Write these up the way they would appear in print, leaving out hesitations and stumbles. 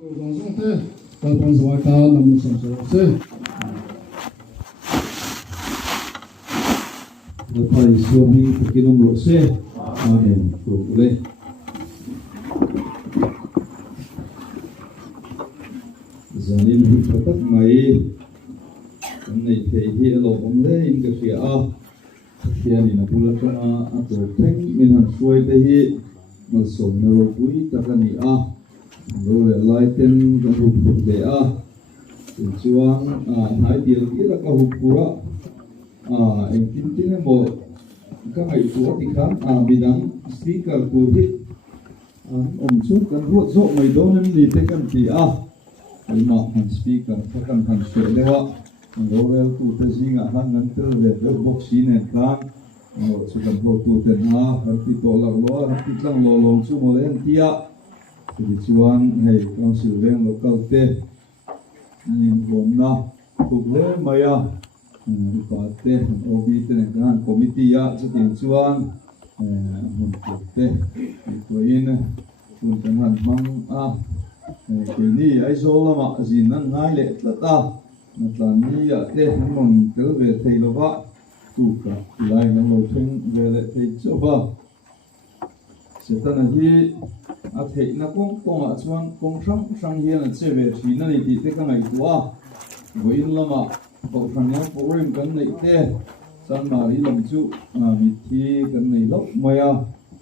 Dòng thế, còn còn giỏi ta nằm sòng sòng thế. Nó phải xuống đi thực hiện nông lộ xe, amen, phụ lên. Giờ nên hụt phải tất mấy, cái này thì hiện lộ ông đấy, cái gì hiện thì nó cũng là cái tổ thanh mình hàng xuôi đây, nó sống nó rồi quý ta cái này rồi lại tên cái hụt hụt để chuang hai điều kia là cái hụt pura em tin tin em một các ngày của thì khám bị đắng speaker của thì ông chút cái ruột rộ mày đó nên đi tới cái gì cái mà hàng speaker các cái hàng sợi đấy rồi tu tới gì ngã hàng ngân từ về cái box xí này ta rồi số cái bộ tu tới hay thì tổ lạc lo hay thì tăng lo lo số một lên tia thì chuan hay con sự lên local te nhìn bom na thuộc lên mày có te obi te cái committee cho tiền chuan một te tuổi in một cái hàng mang cái này ai số là mà gì nó ngay lệ tất ta nó là như te mình trở về thầy lo vợ tu cả lại nó lo thêm về lại thầy cho vợ sẽ ta là gì thầy nó cũng chuan cũng sang hiền là sẽ về thì nó đi tới cái ngày của với là mà bộ phận nhau program cái này thế sang mà đi làm chú mình thi cái này lóc mày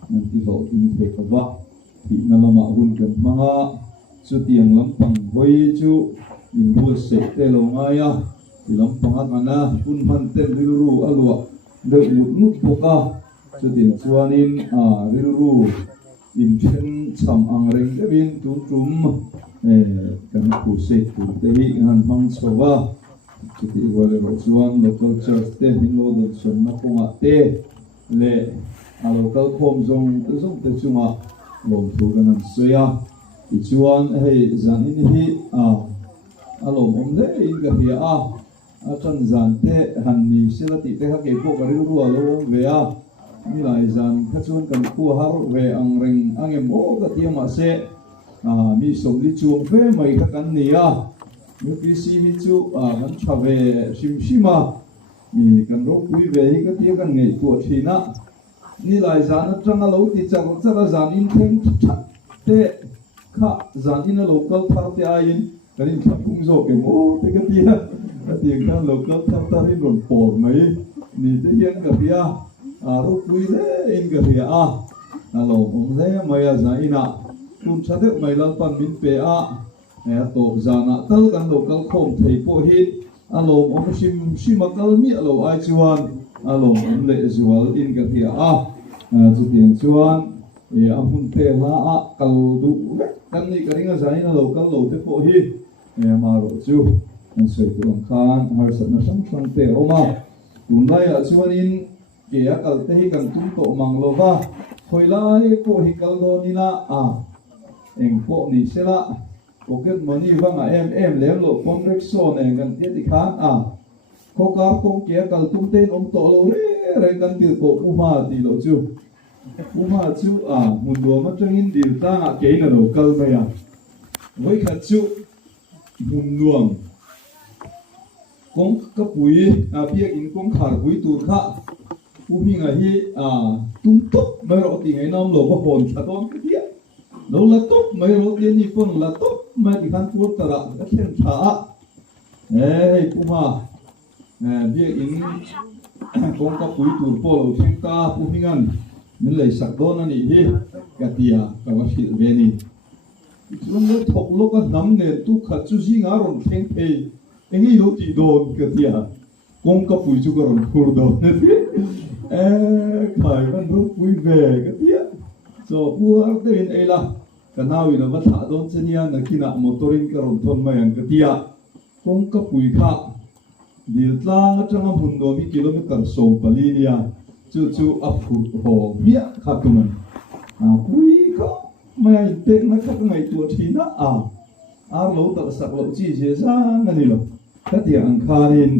mình thì lộ tin về các bạn thì nó là mà huấn cái mà chú tiền lắm bằng với chú mình mua sét thế lo ngay thì lắm bằng cái na huấn phân tên riru alua được một nút boka chú tiền chuan in riru in chân sắm ang reng cái bên trúng cái cụ sét cụ thế hàng mang sova jadi wala rosuan local church te hinlo do son na konga te le local khom zong te chunga lom thu ganan soya ti chuan hei zan in hi alom om le in ga hi chan zan te han ni sila ti te ha ke ko ka ru ru alo ve ni lai zan kha chuan kan khu har ve ang reng angem o ka ti ma se mi som li chuang ve mai ka kan ni UPC hi chu kan thave simsima mi kan ro pui ve hi ka tia kan ngei tu thina ni lai zan atanga lo ti chaka zan in theng te kha zan in a local thar te ain kan in thapung zo ke mo te ka tia kan local thar ta rin ron por mai ni te hian ka pia ro pui le in ka pia lo om le mai za ina kun chade mai lal pan min pe tổ zana tal kan local khom thei po hi alom om simakal mi alo ai chuan alom om le zual in ka thia chu tiang chuan amun te la kal du kan ni karinga zaina local lo te po hi ma ro chu an sei tu khan har sat na sang te oma tunai chuan in ke akal te hi kan tum to mang lo wa khoilai po hi kal do ni na eng po ni sela pocket money vanga em lem lo contract so ne kan ti khan ko ka ko ke kal tum ten om to lo re kan ti ko uma ti lo chu mun do ma changin dil ta ke na lo kal me voi kha chu mun nuam kong ka pui pia in kong khar pui tur kha mi nga hi tum top ma ro ti ngai nam lo ko hon tha ton ka dia lo la top mai ro ti ni pon la top mai di kan pur tara ka khen tha puma bia in kong ka pui tur po lo theng ka pumingan min lei sak don ani hi ka tia ka wa hil ve ni lom le thok lo ka nam ne tu kha chu ji nga ron theng thei engi lo ti don ka tia kong ka pui chu ka ron khur don khai kan ro pui ve ka tia so puar te in ela kanawi na matha don chenia na kina motorin ka ron thon mai ang ka tia kong ka pui kha dil tlang atanga mun do mi kilometer som palinia chu apu ho mia kha tuman pui ka mai te na ka ngai tu thina lo ta sak lo chi je za ngani lo ka tia ang khanin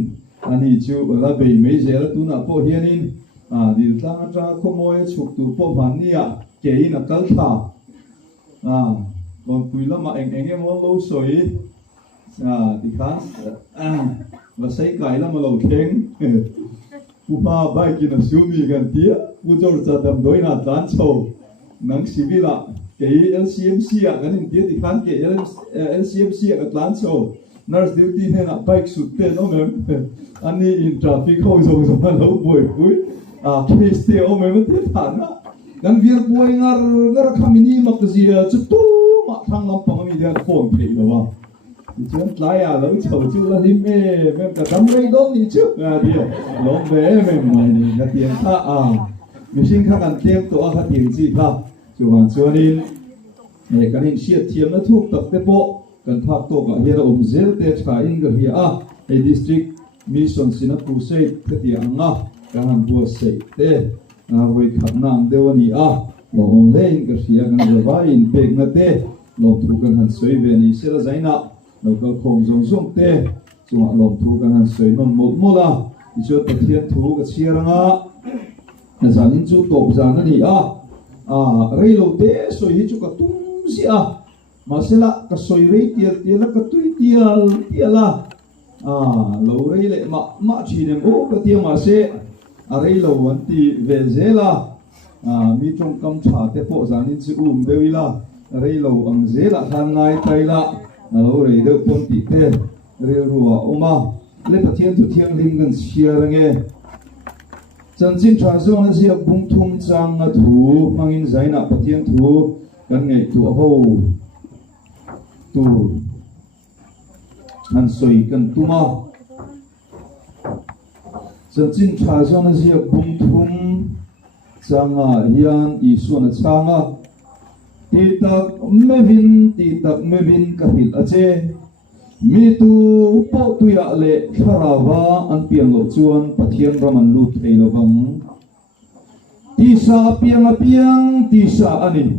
ani chu la bei me je la tu na po hianin dil tlang atra khomoy chuk tu po mania ke ina kal tha còn quý lắm mà anh em muốn lâu soi thì khá và xây cái lắm mà lâu khen cú pa bay kia nó siêu mi gần tía cú cho ra đầm đôi na tán sầu nắng xí vi la cái LCMC cái này tía thì khán cái LCMC cái tán sầu nurse duty này là bike suit thế nó mới anh đi in traffic không dùng mà lâu buổi cuối case thế ông mới tiếp thản á dan việc buổi ngar kami ni mặc gì chút tu mà thằng làm bằng mi dia phone pay đó mà chuyện lại lâu chầu chứ là đi mê cả đám đây đó đi chứ đi lâu về mình mà đi cái tiền ta mình xin các anh tiếp tục các tiền gì ta chú bạn cho nên này cái hình siết thiêm nó thuộc tập tế bộ cần phát tổ cả hiện ông dễ để trả in cái hiện a district mission Singapore say cái tiếng cái hàng bùa say thế với khả năng đều ni lòng lên cái hiện cái điều vai in big na thế lòng thu cái hàng suy về ni sẽ là giải na lòng cái không giống giống thế chúng lòng thu cái hàng suy non một một là thì cho tập hiện thu cái chia ra là giải in chú tổ giải nó ni rây lâu thế suy hi chú cái tung gì mà sẽ là cái suy rây tiền là cái túi tiền là lâu rây lệ mà chỉ nên bố cái tiền mà sẽ rây lâu vẫn thì về dễ là mi trong cầm trả thế bộ giải in chú đều là rây lâu bằng dễ là hàng ngày tay là lâu rây được bốn tỷ thế rây rùa oma lấy phát thiên tu thiên linh gần chia ra nghe chân chính trả dòng là gì bung thung trang thủ mang in giải nạp phát thiên thủ gần ngày thủ hậu tu han soi kan tuma chân chính trả dòng là gì bung thung trang hian isu na changa ti tak mevin kahil ache mi tu po tu ya le kharawa an piang lo chuan pathian raman lut theilo bang ti sa piang ti sa ani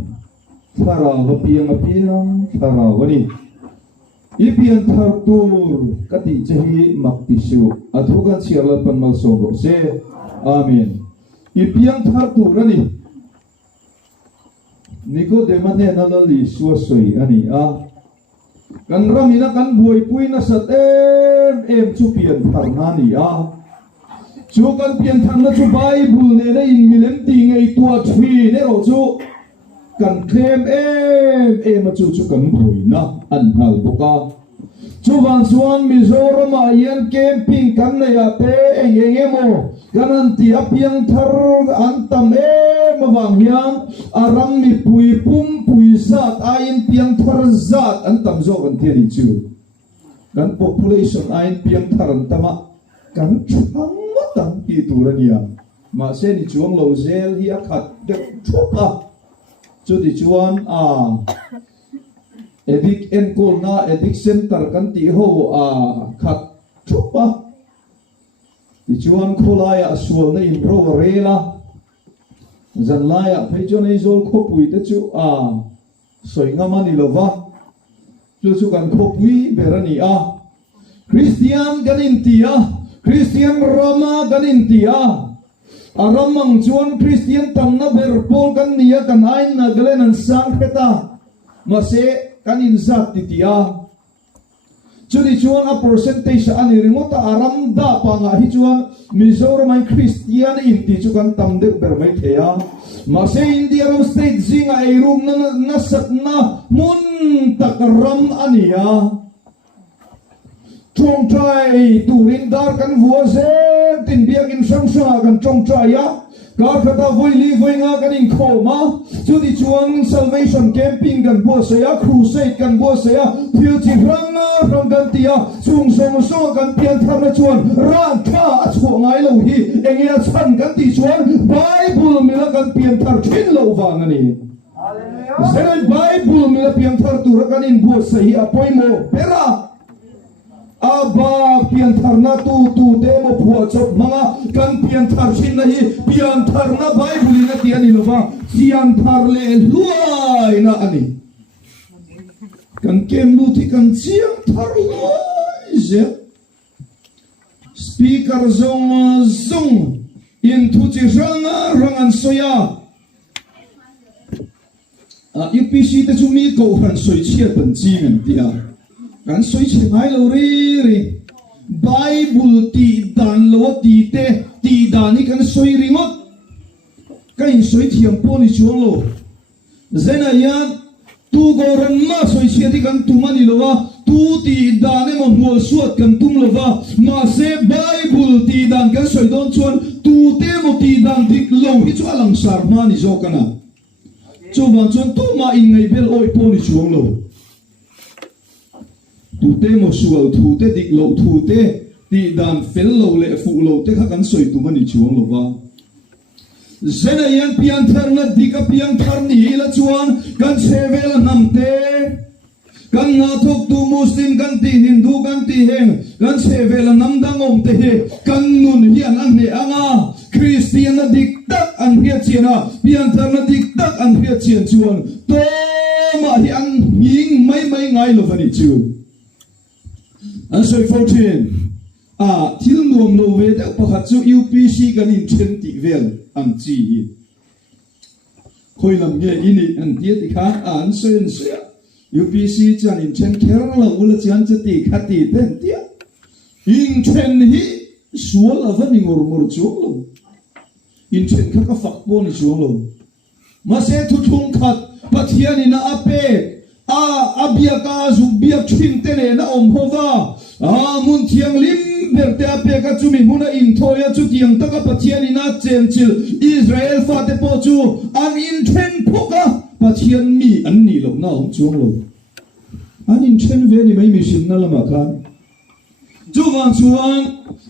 kharawa piang kharawa ni ipian thar tur kati chahi makti su athugan siarlan pan mal so ro se amen ipian thar tur ani Nicodemus ne nalali suasoi ani kan ramina kan buai pui na sat em chu pian tharna ni chu kan pian thang na chu Bible ne na in milem ti ngei tua thwi ne ro chu kan khem em chu kan bui na an hal boka chu van chuan Mizoram a yan camping kan na ya te engemo kanan ti apiang thar an tam mawang hiang aram mi pui zat ain piang thar zat an tam zo kan tiani chu kan population ain piang thar an tama kan thang tang pi turania ma se ni chuang lo zel hi akhat de thuka chu di chuan edik en kol na edik center kan ti ho khat thupa ti chuan kholaya sual na in ro rela zanlaya phaichon ei zol khopui te chu soinga ni lova chu kan khopui berani Christian ganin tia Christian Rama ganin tia aramang chuan Christian tamna berpol kan nia kan ain na galen an sang kheta mase kan in zat ti tia chuli chuan a percentage ani rimota aram da panga hi chuan Mizoram ai Christian in ti chu kan tam de ber mai thea mase India ram state zinga ei room na satna mun takram ania trong trai turin dar kan vua se tin biak in sang kan trong trai gar khata voi li voi nga kan in khoma chu di chuan salvation camping kan bo se crusade kan bo se thil chi rang kan tia chung song kan pian thar na chuan ran kha chu ngai lo hi engia chan kan ti chuan Bible mila kan pian thar thin lo wang ani hallelujah Bible mila pian thar tu kan in bo se hi apoimo pera aba pian thar na tu demo phua chop manga kan pian thar chin na hi pian thar na Bible na ti ani lova pian thar le luai na ani kan kem lu thi kan chiang thar luai je speaker zong in thu chi rangan soya UPC ta chu mi ko han soi chia tan chi ngam tia kan soi chi ngai lo ri Bible ti dan lo ti dan ni kan soi ringot kain soi thiam po ni chuang lo zena yan tu go ran ma soi chia ti kan tu mani lo wa tu ti dan e mo mol suat kan tum lo wa ma se Bible ti dan kan soi don chuan tu te mo ti dan dik lo hi chu alang sar ma ni zo kana chu wan chuan tu ma in ngai bel oi po ni chuang lo tu te mo sual thu te dik lo thu te ti dan fel lo le fu lo te kha kan soi tu mani chuang lo wa zena yan pian thar na dika pian thar ni la chuan kan sevel nam te kan nga thok tu muslim kan ti hindu kan ti heng kan sevel nam dang om te he kan nun hian an ne anga Christian na dik tak an hia chiana pian thar na dik tak an hia chian chuan to ma hi an hing mai ngai lo vani chu an soi 14 thil nuam lo ve te pakhat chu UPC kan in chen ti vel ang chi hi khoi lam nge ini an tia ti kha an sen sia UPC chan in chen kerala ula chan ti khati ten tia in chen hi sual avani ngor chu lo in chen kha ka fak po ni chu lo ma se thu thung khat pathiani na ape abia ka zu bia thin te ne na om hova mun thiang lim berte ape ka chumi huna in thoya chu tiang taka pathiani na chen chil Israel fa te po chu an in then phoka pathian mi an ni lo na om chuang lo an in then ve ni mai mi sin na lama khan chu wan chuan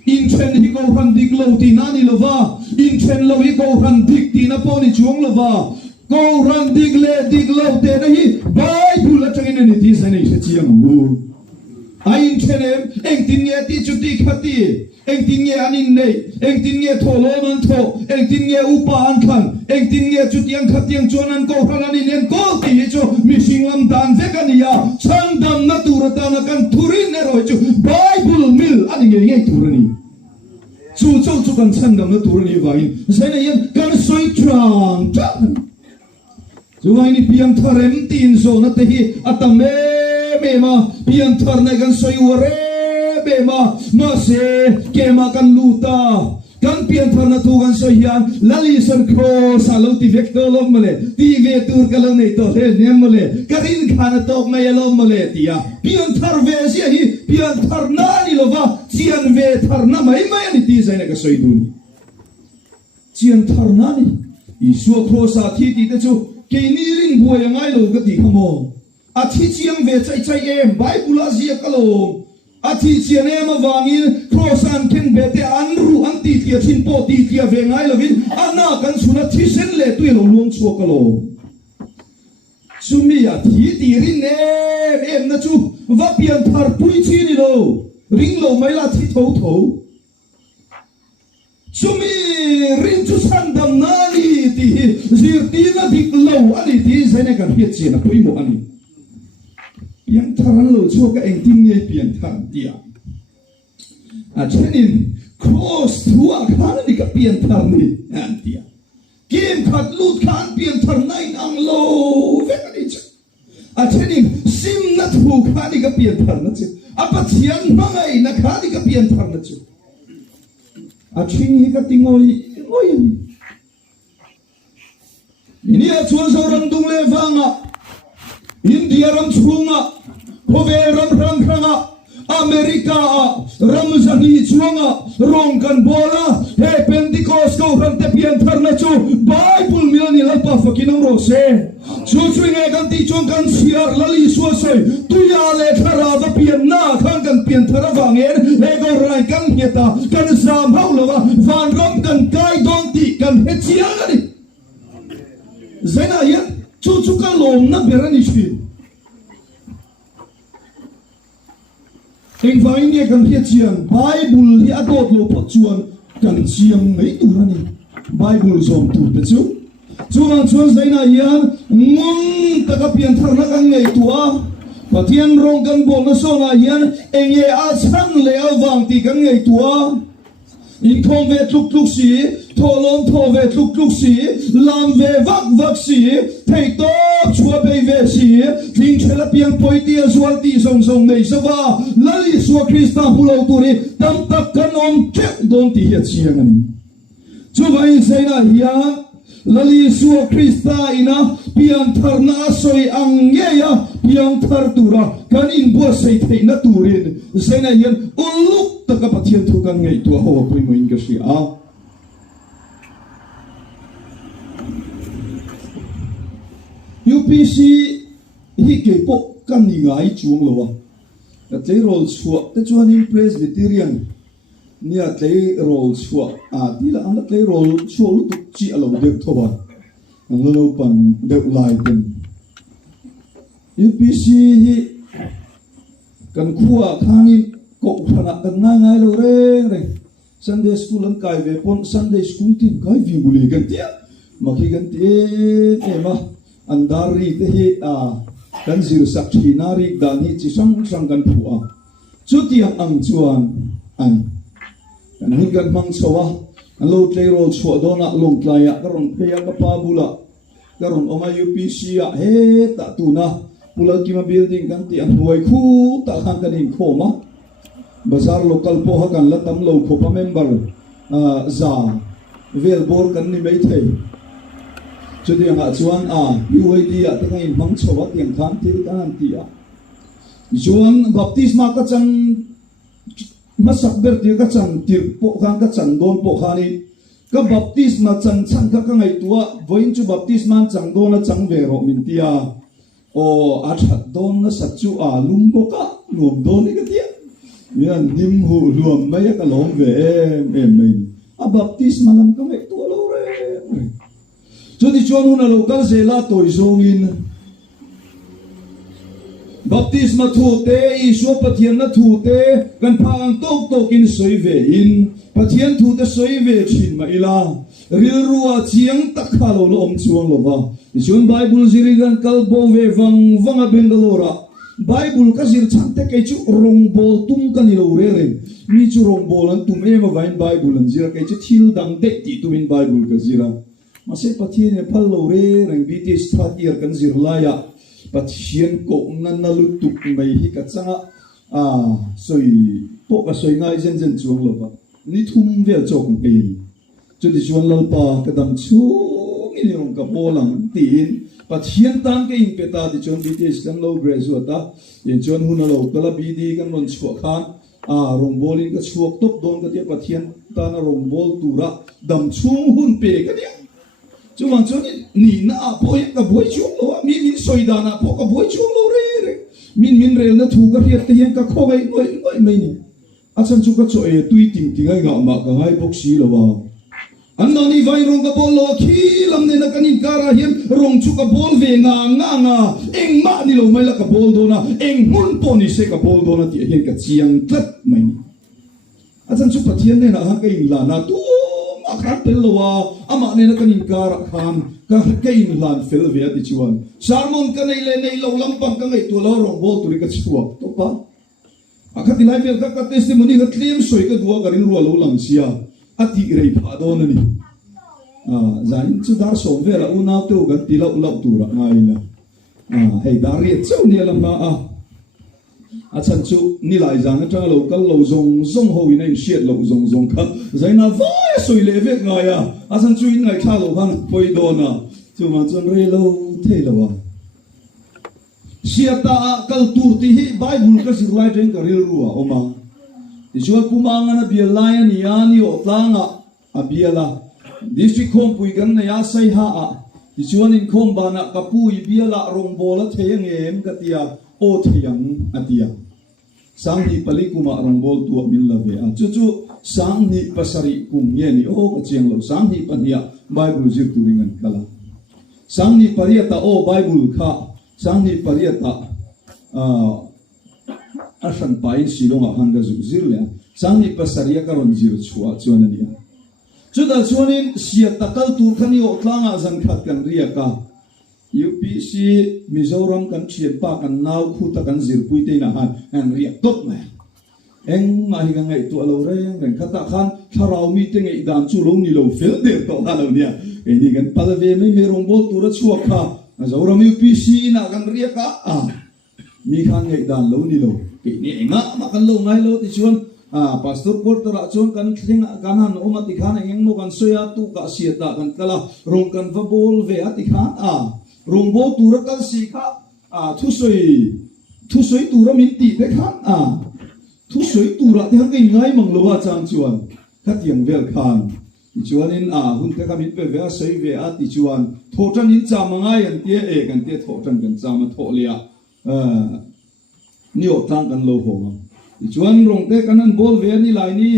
in then hi ko ran dik lo ti na ni lo wa in then lo hi ko ran dik ti na po ni chuang lo wa ko ran dik le dik lo te na hi Bible atangin ni ti sa ni sa chiang mu ain thenem eng tin nge ti chu ti khati eng tin nge anin nei eng tin nge tholo man tho eng tin nge upa an khan eng tin nge chu tiang khatiang chonan ko hranin en ko ti chu mi singlam dan ve kania chandam na turata na kan thurin ne ro chu Bible mil ani nge turani chu kan chandam na turani vain zaina yan kan soi trang chu vain ni piang tharem tin zo na te hi atame ma pian thar na gan soi ware be ma se ke ma kan luta kan pian thar na tu gan soi hian lali san cross alo ti vector lo male ti ve tur ka lo nei to he nem male karin khana tok mai lo male tia pian thar ve sia hi pian thar na ni lo va chian ve thar na mai ni ti sai na ka soi dun chian thar na ni isu cross a thi ti te chu ke ni ring buai ngai lo ka ti khamo athi chiang ve chai em Bible azia kalo athi chian em awangin crossan ken bete anru anti tia thin po ti tia ve ngai lovin ana kan suna thi sen le tu lo luang chu kalo sumi ya thi ti rin ne em na chu va pian thar pui chi ni lo ring lo mai la thi tho sumi rin chu san dam na ni ti zir ti na dik lo ani ti zene kan hiat chi na pui mo ani yang tharan lo chu ka eng tin nge pian thar tia chenin cross thua khan ni ka pian thar ni an tia kim khat lut khan pian thar nain ang lo ve ka ni chenin sim na thu khan ni ka pian thar na chu apathian mangai na khan ni ka pian thar na chu ching hi ka tingoi ini chuan so ram dung le wanga India ram chunga Hove ram ranga America Ramzani chunga Rongan bola He Pentecost ko ram te pian thar na chu Bible milani lalpa fakinam rose chu nge kan ti chung kan siar lali suasoi tu ya le thara va pian na khan kan pian thara wangen he go rai kan hieta kan sam haulawa van rom kan kai don ti kan he chiang ani zena yan chu ka lom na berani shi eng vai ne kan hia chiang Bible hi adot lo pat chuan kan chiang mai tu rani Bible zom tu te chu wan chuan zaina yan ngun ta ka pian thar na kan ngei tua pathian rong kan bol na so na yan eng ye a chang le awang ti kan ngei tua in khom ve tluk si tholom tho ve tluk si lam ve vak si thei to chua pe ve si thing thela piang poiti azwal ti song nei sawa lali su Krista pulo turi tam tak kan om che don ti hiat siang ani chu vai sei na hian lali su Krista ina piang tharna soi angge ya piang thar tura kan in bo sei thei na turin sei na hian uluk taka pathian thu kan ngei tu ho pui mo in ka si a UPC hi ke po kan ni ngai chuang lo wa ta tlei rol chua te chuan in Presbyterian nia tlei rol chua a ti la an tlei rol chua lu tu chi alo deu thoba ang lo pan deu lai ten UPC hi kan khuwa khanin ko thana kan ngai lo re Sunday school an kai ve pon Sunday school tin kai vi buli kan tia makhi kan tie ma andari te hi a kan zir sak hinari dani chi sang kan phua chuti ang chuan an kan hin kan mang chawa an lo tlei rol chua dona long tlaya karon pheya ka pa bula karon oma UPC a he ta tu na pula kima building kan ti an huai khu ta khan kan in khoma bazar local po ha kan la tam lo khopa member za vel bor kan ni mai thei cho đi ngã chuan UAD ta ngay mang chawa tiang khan til kan tia chuan baptisma ka chan masak ber ti ka chan tir po khan ka chan don po khani ka baptisma chan ka ngai tua voin chu baptisma chang don la chang ve ro min tia o a that don na sa chu lum ko ka nuam don ni ka tia yan nim hu luam mai ka lom ve em mai a baptisma lam ka ngai tua lo re cho đi chuan hun alo kal zela toi zong in baptisma thu te Isu pathian na thu te kan phang tok in soi ve in pathian thu te soi ve thin ma ila ril ruwa chiang tak khalo lo om chuang lo ba chuan Bible ziri gan kal bo ve wanga Bangalore Bible ka zir chang te kai chu rong bol tum kan ni lo re mi chu rong bol an tum ema vain Bible an zira kai chu thil dang dek ti tu in Bible ka zira masih pathian ne phal lo re rang BTS third year kan zir laya pathian ko nan na lu tuk mai hi ka changa soi po ka soi ngai zen chuang lo ba ni thum vel chok ngai chu di chuan lal pa ka dam chu ni rong ka bolang tin pathian tan ke in peta di chuan BTS kan lo graduate ta yen chuan hun lo kala BD kan ron chua khan rong bolin ka chuak top don ka dia pathian ta na rong bol tura dam chung hun pe ka dia chú mang chú ni na boi ka boi chung lo min soi da na po ka boi chung lo re min rel na thu ka hiat te hian ka kho gai ngoi mai ni a chan chu ka cho e tui ting ai ga ma ka ngai bok si lo ba an no ni vai rong ka bol lo khi lam ne na kanin kara hian rong chu ka bol ve nga eng ma ni lo mai la ka bol do na eng mun po ni se ka bol do na ti hian ka chiang tlat mai ni a chan chu pathian ne na ha ka in la na tu akhat pelwa ama ne na kanin kara khan ka kein lan fel ve ati chuan sarmon ka nei le nei lo lampang ka ngai tu lo rong bol turi ka chuak to pa akhat dilai vel ka testimony ka claim soi ka duwa garin ruwa lo lang sia ati rei pha do na ni zain chu dar som ve la una tu ga ti lo tu ra ngai na hei dar ri chau ni lam ma chan chu ni lai jang atang lo kal lo zong ho in ai shiat lo zong kha zaina vai soi le ve nga ya chan chu in ngai kha lo han poi do na chu ma chon re lo the lo wa siata kal tur ti hi Bible ka sir lai den ka ril ruwa oma ti chuan pumanga na bia lai ani ani o tlanga abiala district khom pui kan na ya sai ha ti chuan in khom bana ka pui biala rong bola theyang em ka tia o theyang atia sang ni pali kuma rangbol tu min la ve chu sang ni pasari kum ye ni o ka chiang lo sang ni pania Bible zir turingan kala sang ni pariata o Bible kha sang ni pariata asan pai silonga hanga zu zir le sang ni pasaria ka ron zir chua chuan ania chu da chuanin sia takal tu khani o tlanga zan khat kan ria ka UPC Mizoram kan chien pa kan nau khu ta kan zir pui te na han an riak top mai eng mà hi ngai tu alo re ngai khata khan tharau mi te ngai dan chu lo ni lo fel de to ha lo nia e ni gan palave me rong bol tu ra chuak kha azora mi pc na gan ria ka mi khan ngai dan lo ni lo ke ni enga ma kan lo ngai lo ti chuan pastor porter a chuan kan thling kan han oma ti khan eng mo kan soya tu ka sia ta kan kala rong kan va bol ve a ti khan rong bol tu ra kan si kha thu soi tu ra min ti te khan thu soi tu ra te hang ngai mang lo wa chang chuan kha tiang vel khan chuan in hun te ka min pe ve a soi ve a ti chuan tho tan in cha mangai an tie e kan tie tho tan kan cha ma tho lia ni o tang kan lo ho ma chuan rong te kan an bol ve ni lai ni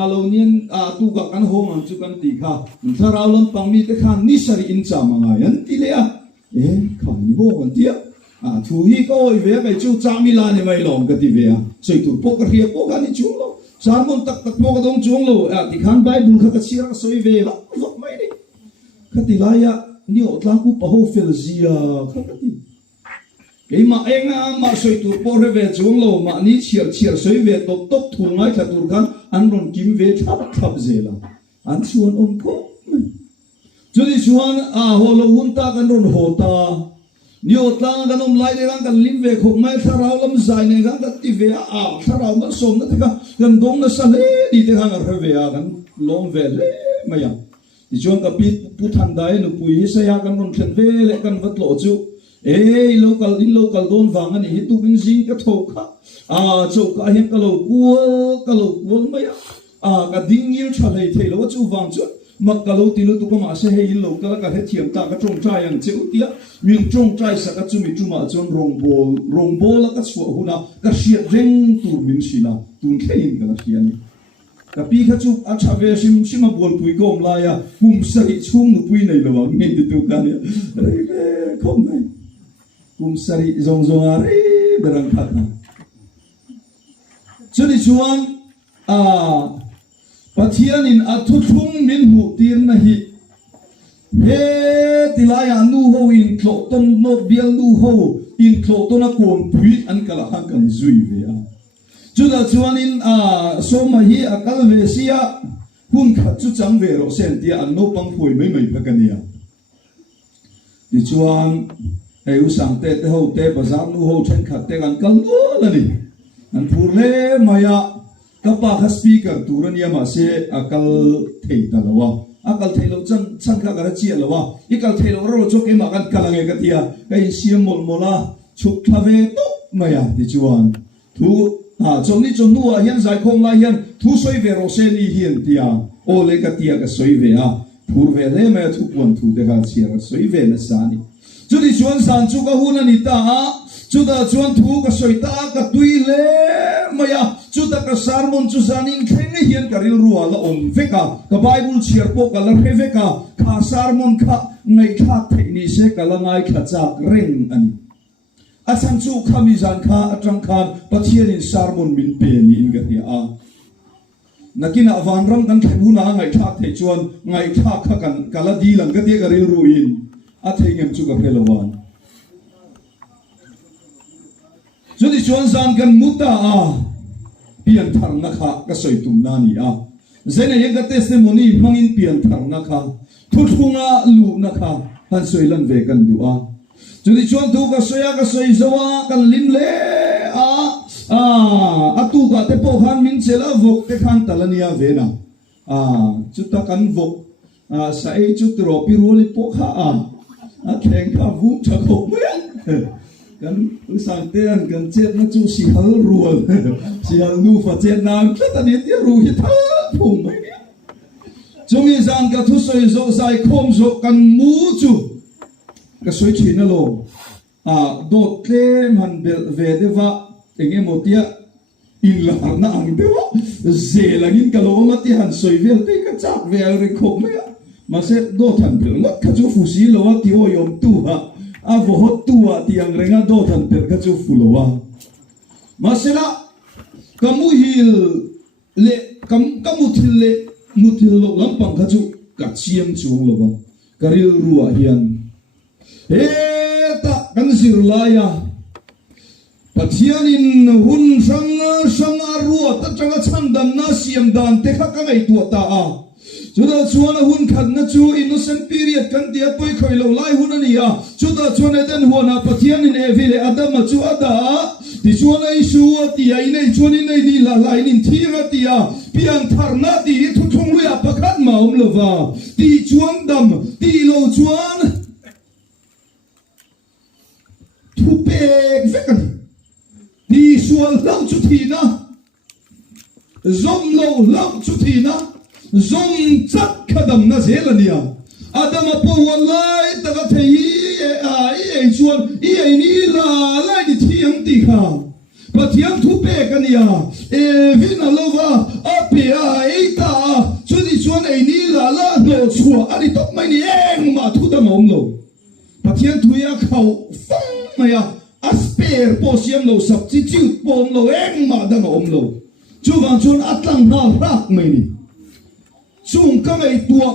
alonian tu ka kan ho ang chu kan ti kha tharau lam pang mi te khan ni sari in cha mangai an ti le a khan ni bo kan tia thu hi ko oi ve kai chu cha mi la ni mai long ka ti ve a soi tu po ka ria po ka ni chu lo sarmon tak tak po ka dong chung lo ti khan bible kha ka sira ka soi ve la vok mai ni kha ti la ya ni o tlang ku pa ho fel zia kha ka ti ke ma enga ma soi tu po re ve chung lo ma ni chiar soi ve top top thu ngai kha tur kan an ron kim ve thap zela an chuan om ko chuli chuan ho lo hun ta kan ron ho ta ni o tlang kan om lai de kan lim ve khok mai tharau lam zai ne kan ti ve tharau ma som na ka kan dong na sa le di te hang ar ve kan long ve le ma ya ti chuan ka pi pu than dai nu pui hi sa ya kan ron thlen ve le kan vat lo chu local don wang ani hi tu bin jing ka tho kha chu ka hen ka lo kual ma ya ka ding yil thalei thei lo chu wang chu mak ka lo ti lo tu ka ma se hei lo ka he thiam ta ka trong trai ang cheu tia min trong trai sa ka chu mi tu ma chon rong bol la ka chu huna ka sia reng tu min sina tun khein ka la sia ni ka pi kha chu a tha ve sim a bol pui kom la ya hum sa ri chung nu pui nei lo wa ngen tu ka ni kom nei kum sari zong ari berang kata. Jadi chuan pathian in atuthung min mu tir na hi he tilaya nu ho in klo ton no bial nu ho in klo ton a kom pui an kala han kan zui ve a chuda chuan in so ma hi akal ve sia hun khat chu chang ve ro sen tia an no pang phoi mai pakania ti chuan eu sang te ho te bazar nu ho chen khat te kan kal no la ni an phur le maya ka pa kha speaker turania ma se akal thei ta lawa akal thei lo chan kha gara chi lawa ikal thei lo ro cho ke ma kan kalange ka tia kai siam mol mola chuk thave to maya ti chuan thu chom ni chom nu a hian zai khom la hian thu soi ve ro se ni hian tia o le ka tia ka soi ve a phur ve le ma thu pon thu te ka chia soi ve na sa ni chu di chuan san chu ka hun ani ta chu da chuan thu ka soi ta ka tui le maya chu da ka sarmon chu zanin khenga hian ka ril ruwa la om veka ka bible chiar po ka la veka kha sarmon kha ngai kha thei ni se ka la ngai kha chak reng ani asan chu khami zan kha atang khan pathian in sarmon min pe ni in ga ti nakina avan ram kan thaibu na ngai tha thei chuan ngai tha kha kan kala di lang ka ti ka ril ruin a thei ngem chu ka phelowan Jadi chuan zan kan muta pian thar na kha ka soi tum na ni zena ye ka testimony mangin pian thar na kha thuthunga lu na kha han soi lan ve kan du jadi chuan thu ka soi zawa kan lim le atu ka te po khan min chela vok te khan talania ve na chuta kan vok sa e chu tro pi roli po kha theng kha vu tha khok me kan sang ten kan chet na chu si hal rual si hal nu fa chet nam ta ni ti ru hi tha phum mai chumi zan ka thu soi zo sai khom zo kan mu chu ka soi thin na lo do tlem han bel ve dewa enge motia in la na ang dewa zelangin ka lo ma ti han soi vel te ka chak ve re khom mai ma se do than bel ngot ka chu fu si lo wa ti o yom tu vohot tua tiang renga do than per ka chu fulowa masela kamu hil le kamu thil le muthil lo lampang ka chu ka chiam chuang lowa karil ruwa hian he ta kan sir laya pathian in hun sang ruwa ta đam na siam dan te khắc các ngày tua ta à chúng ta chuan hun khăn na chu innocent period kan tia poi khoi lo lai hun ani à chúng ta chuan ai den huana pathian in evile adam chu ada ti chuan ai su ti ai nei chuan in nei ni la lai nin thianga tia pian tharna ti thu thung lu ya pakhat ma lova ti chuan dam ti lo chuan thu pek vekan ti sual lau chu thina zom lo lau chu thina zom chat khadam na zelania adam apo wallahi taka thei ai chuan ai ni la lai ni thiang ti kha pathian thu pek ania vina lova ape ai ta chu di chuan ai ni la no chua ani tok mai ni eng ma thu da ngom lo pathian thu ya khau fang maya asper posiam lo substitute pom lo eng ma da ngom lo chu wang chuan atlang na rak mai ni chung ka ngai tua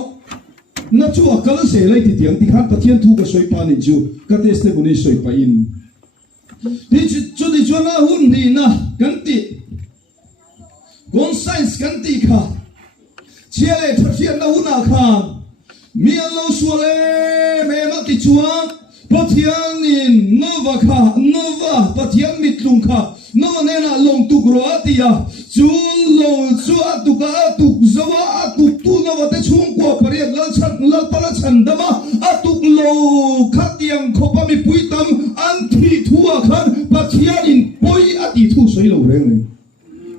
na chu akal se lai ti tiang ti khan pathian thu ka soi pa ni chu ka testimony soi pa in ti chu di chuan na hun ni na kan ti gon science kan ti kha chiale pathian na hun a kha mi lo suale me ma ti chuan pathian in nova kha nova pathian mitlung kha nova nena long tu groatia chu lo chu atuka atuk zawa atuk tu nova te chung ko pariat lal pala chan dama atuk lo khatiang khopa mi puitam anthi thua khan pathian in poi ati thu soi lo reng ne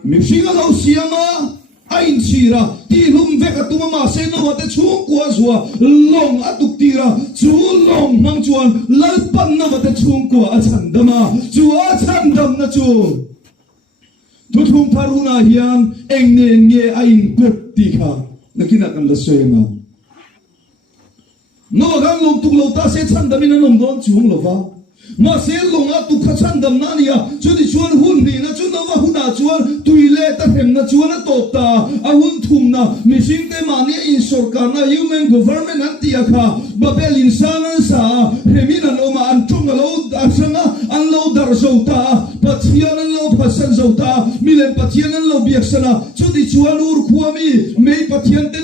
mi singa lo siama ain chira ti lum veka tuma ma se nova te chung ko zua long atuk tira chu long mang chuan lal pan nova te chung ko a chan dama chu a chan dam na chu tu thung tharuna hian engne nge ain kut ti kha nakina kan la soenga no gan long tuk lo ta se chan damina nom don chung lo va ma se longa tu kha chan dam na nia chu di chuan hun ni na chu no wa huna chuan tuile ta hem na chuan to ta a hun thum na mi sing te ma ni in sarkar na human government an tia kha babel insan sa hemina no ma an tung lo asana an lo dar zota pathian an lo phasan zota milen pathian an lo biaksana chu di chuan ur khuami me pathian te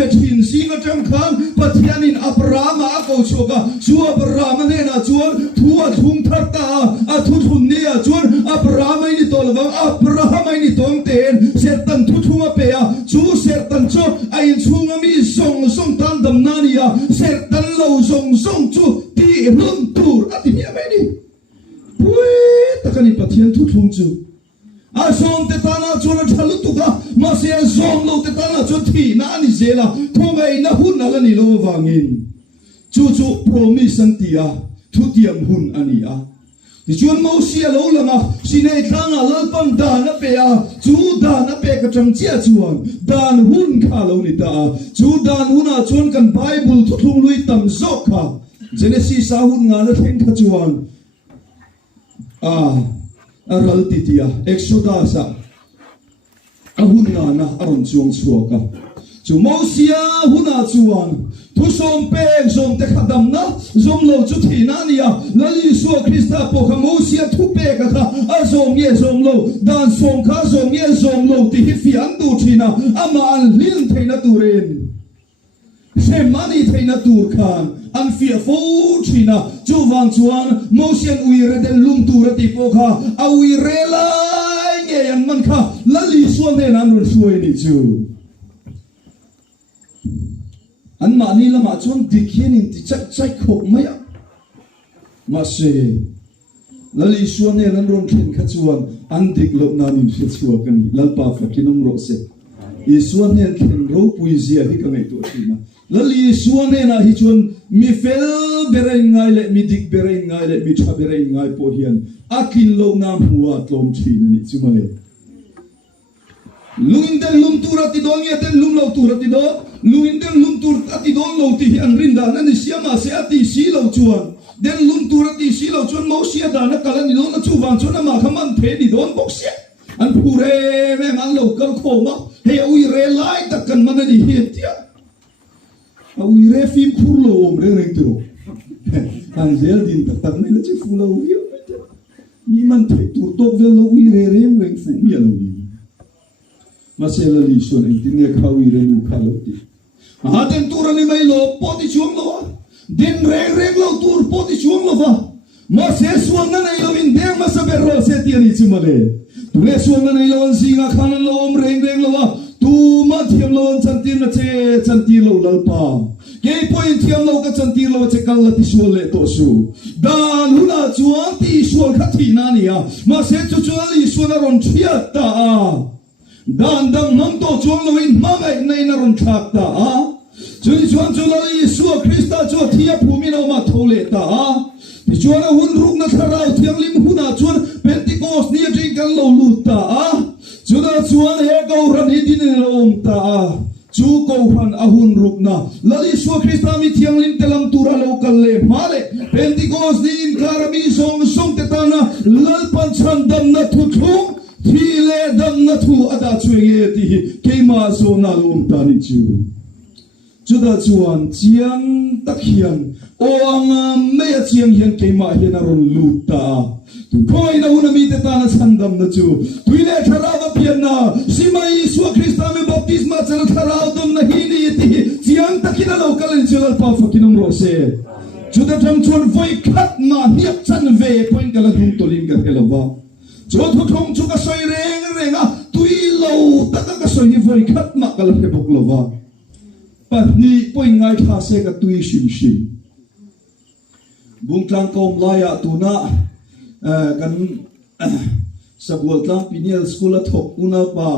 bethin singa tang khan pathian in abraham a ko choga chu abraham ne na chuan thua thung tharta a thu thun ne a chuan abraham ai ni tolwa abraham ai ni tong ten sertan thu thunga pe a chu sertan cho ai chunga mi song tan dam na ni a sertan lo song chu ti rum tur ati mi mai ni pui takani pathian thu thung chu a som te tana chuan thalu tu ka ma se som lo te tana chu thi na ani zela thongai na hun na la ni lo wangin chu promise an tia thu tiam hun ani a ti chuan mo sia lo lama sinei thanga lalpam da na pe a chu da na pe ka chang chia chuan dan hun kha lo ni ta chu dan huna chuan kan bible thu thung lui tam zok kha genesis a hun nga na theng kha chuan aral titia exodus a hun nga na aron chuang chuaka chu mo sia huna chuan thu som pe som te khadam na som lo chu thina nia lali su krista po khamo sia thu pe ka kha a som ye som lo dan som kha som ye som lo ti hi fian du thina ama an lin theina turen se mani theina tur khan an fia fo thina chu wang chuan mo sian ui re den lum tur ti po kha a ui re lai nge an man kha lali su ne nan ru suai ni chu an ma ni lama chuan dikhian in ti chai khok maya ma se lali suan ne nan ron khin kha chuan an dik lo na ni fi chua kan lalpa fa kinum ro se i suan ne khin ro pui zia hi ka ngai to thina lali suan ne na hi chuan mi fel berei ngai le mi dik berei ngai le mi tha berei ngai po hian akin lo nam huwa tlom thina ni chumale luin den lum turati don ye den lum lo turati do luin den lum turati don lo ti an rinda na ni siama se ati si lo chuan den lum turati si lo chuan mo sia da na kala ni don na chu wang chuan ma khaman the ni don bok sia an phure me man lo kal kho ma he ui re lai ta kan man ni he tia ui re fim khur lo om re re tu an zel din ta tan ni chi fu lo wi ni man the tur tok vel lo ui re fu mi lo ni masela li suan ang tinya kawi renu kaloti aten turani mai lo poti chuang lo din reng lo tur poti chuang lo va mase suan na nei lo in deng masaber se tiani chimale tule suan na nei lo an singa khanan lo reng lo va tu ma thiam lo an chantir na che chantir lo lalpa ke point thiam lo ka chantir lo che kal la ti sual le to su dan huna chuan ti sual khathi na nia ma se chu chuan li suan ron thia ta dan dang mang to chuan lo in ma ngai nei na ron thak ta chuni chuan chu la Yesu Krista chu thia phumi no ma thole ta ti chuan hun ruk na tharau thiang lim huna chuan Pentecost ni ring kan lo lu ta chuna chuan he go ran hi din lo ta chu ko han ahun ruk na lali Yesu Krista mi thiang lim telam tura lo kal le male Pentecost ni in karami song te ta na lal pan chan dam na thu thile dam na thu ada chuenge ti keima so na lom ta ni chu chuda chuan chiang takhian o anga me chiang hian keima hian aron luta tu khoi na una mi te ta na chandam na chu tuile tharawa pian na simai Yesu Krista me baptisma chal tharau dum na hi ni ti chiang takhina local chal pa fakinom ro se chuda tham chuan voi khat ma hiap chan ve point kala hum tolin ka helova cho thu thong chu ka soi reng a tui lo taka ka soi ni voi khat ma kala he bok lova pa ni point ngai tha se ka tui shim bung tlang kom laya tuna kan sabul tlang pinial school at thok una pa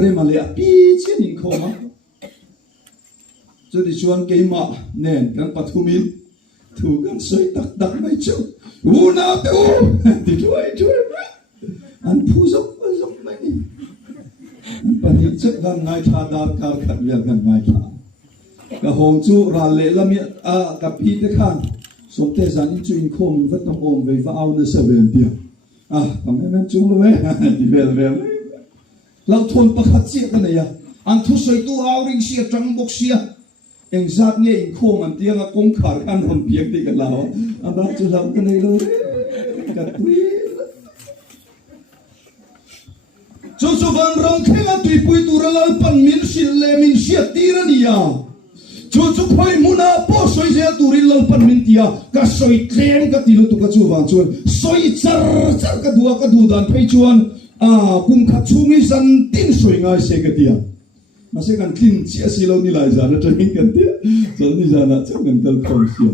remale pi chenin khoma chodi chuan keima nen kan pathumin thu kan soi tak mai chu una pe u ti tuai an phuzok mai ni pani chak gan ngai tha dar kar khat vel gan ngai tha ka hong chu ra le lamia ka pi te khan somte zan chu in khom vat tom om ve va au na seven dia kam em chung lo ve di vel lau thon pakhat chi ka ya an thu soi tu au ring sia tang bok sia eng zat nge in khom an tiang a kong khar kan hom piak ti ka lao aba chu lam ka nei lo ka tui chu van rong khenga tui pui tu ralal pan min sil le min sia tirania chu khoi muna po soi je turin lal pan min tia ka soi tlem ka tilu tu ka chu wang chuan soi char ka du dan phei chuan kum kha chungi san tin soi ngai se ka tia ma se kan tin chi asilo ni lai za na training kan tia chal ni za na chang kan tal khom sia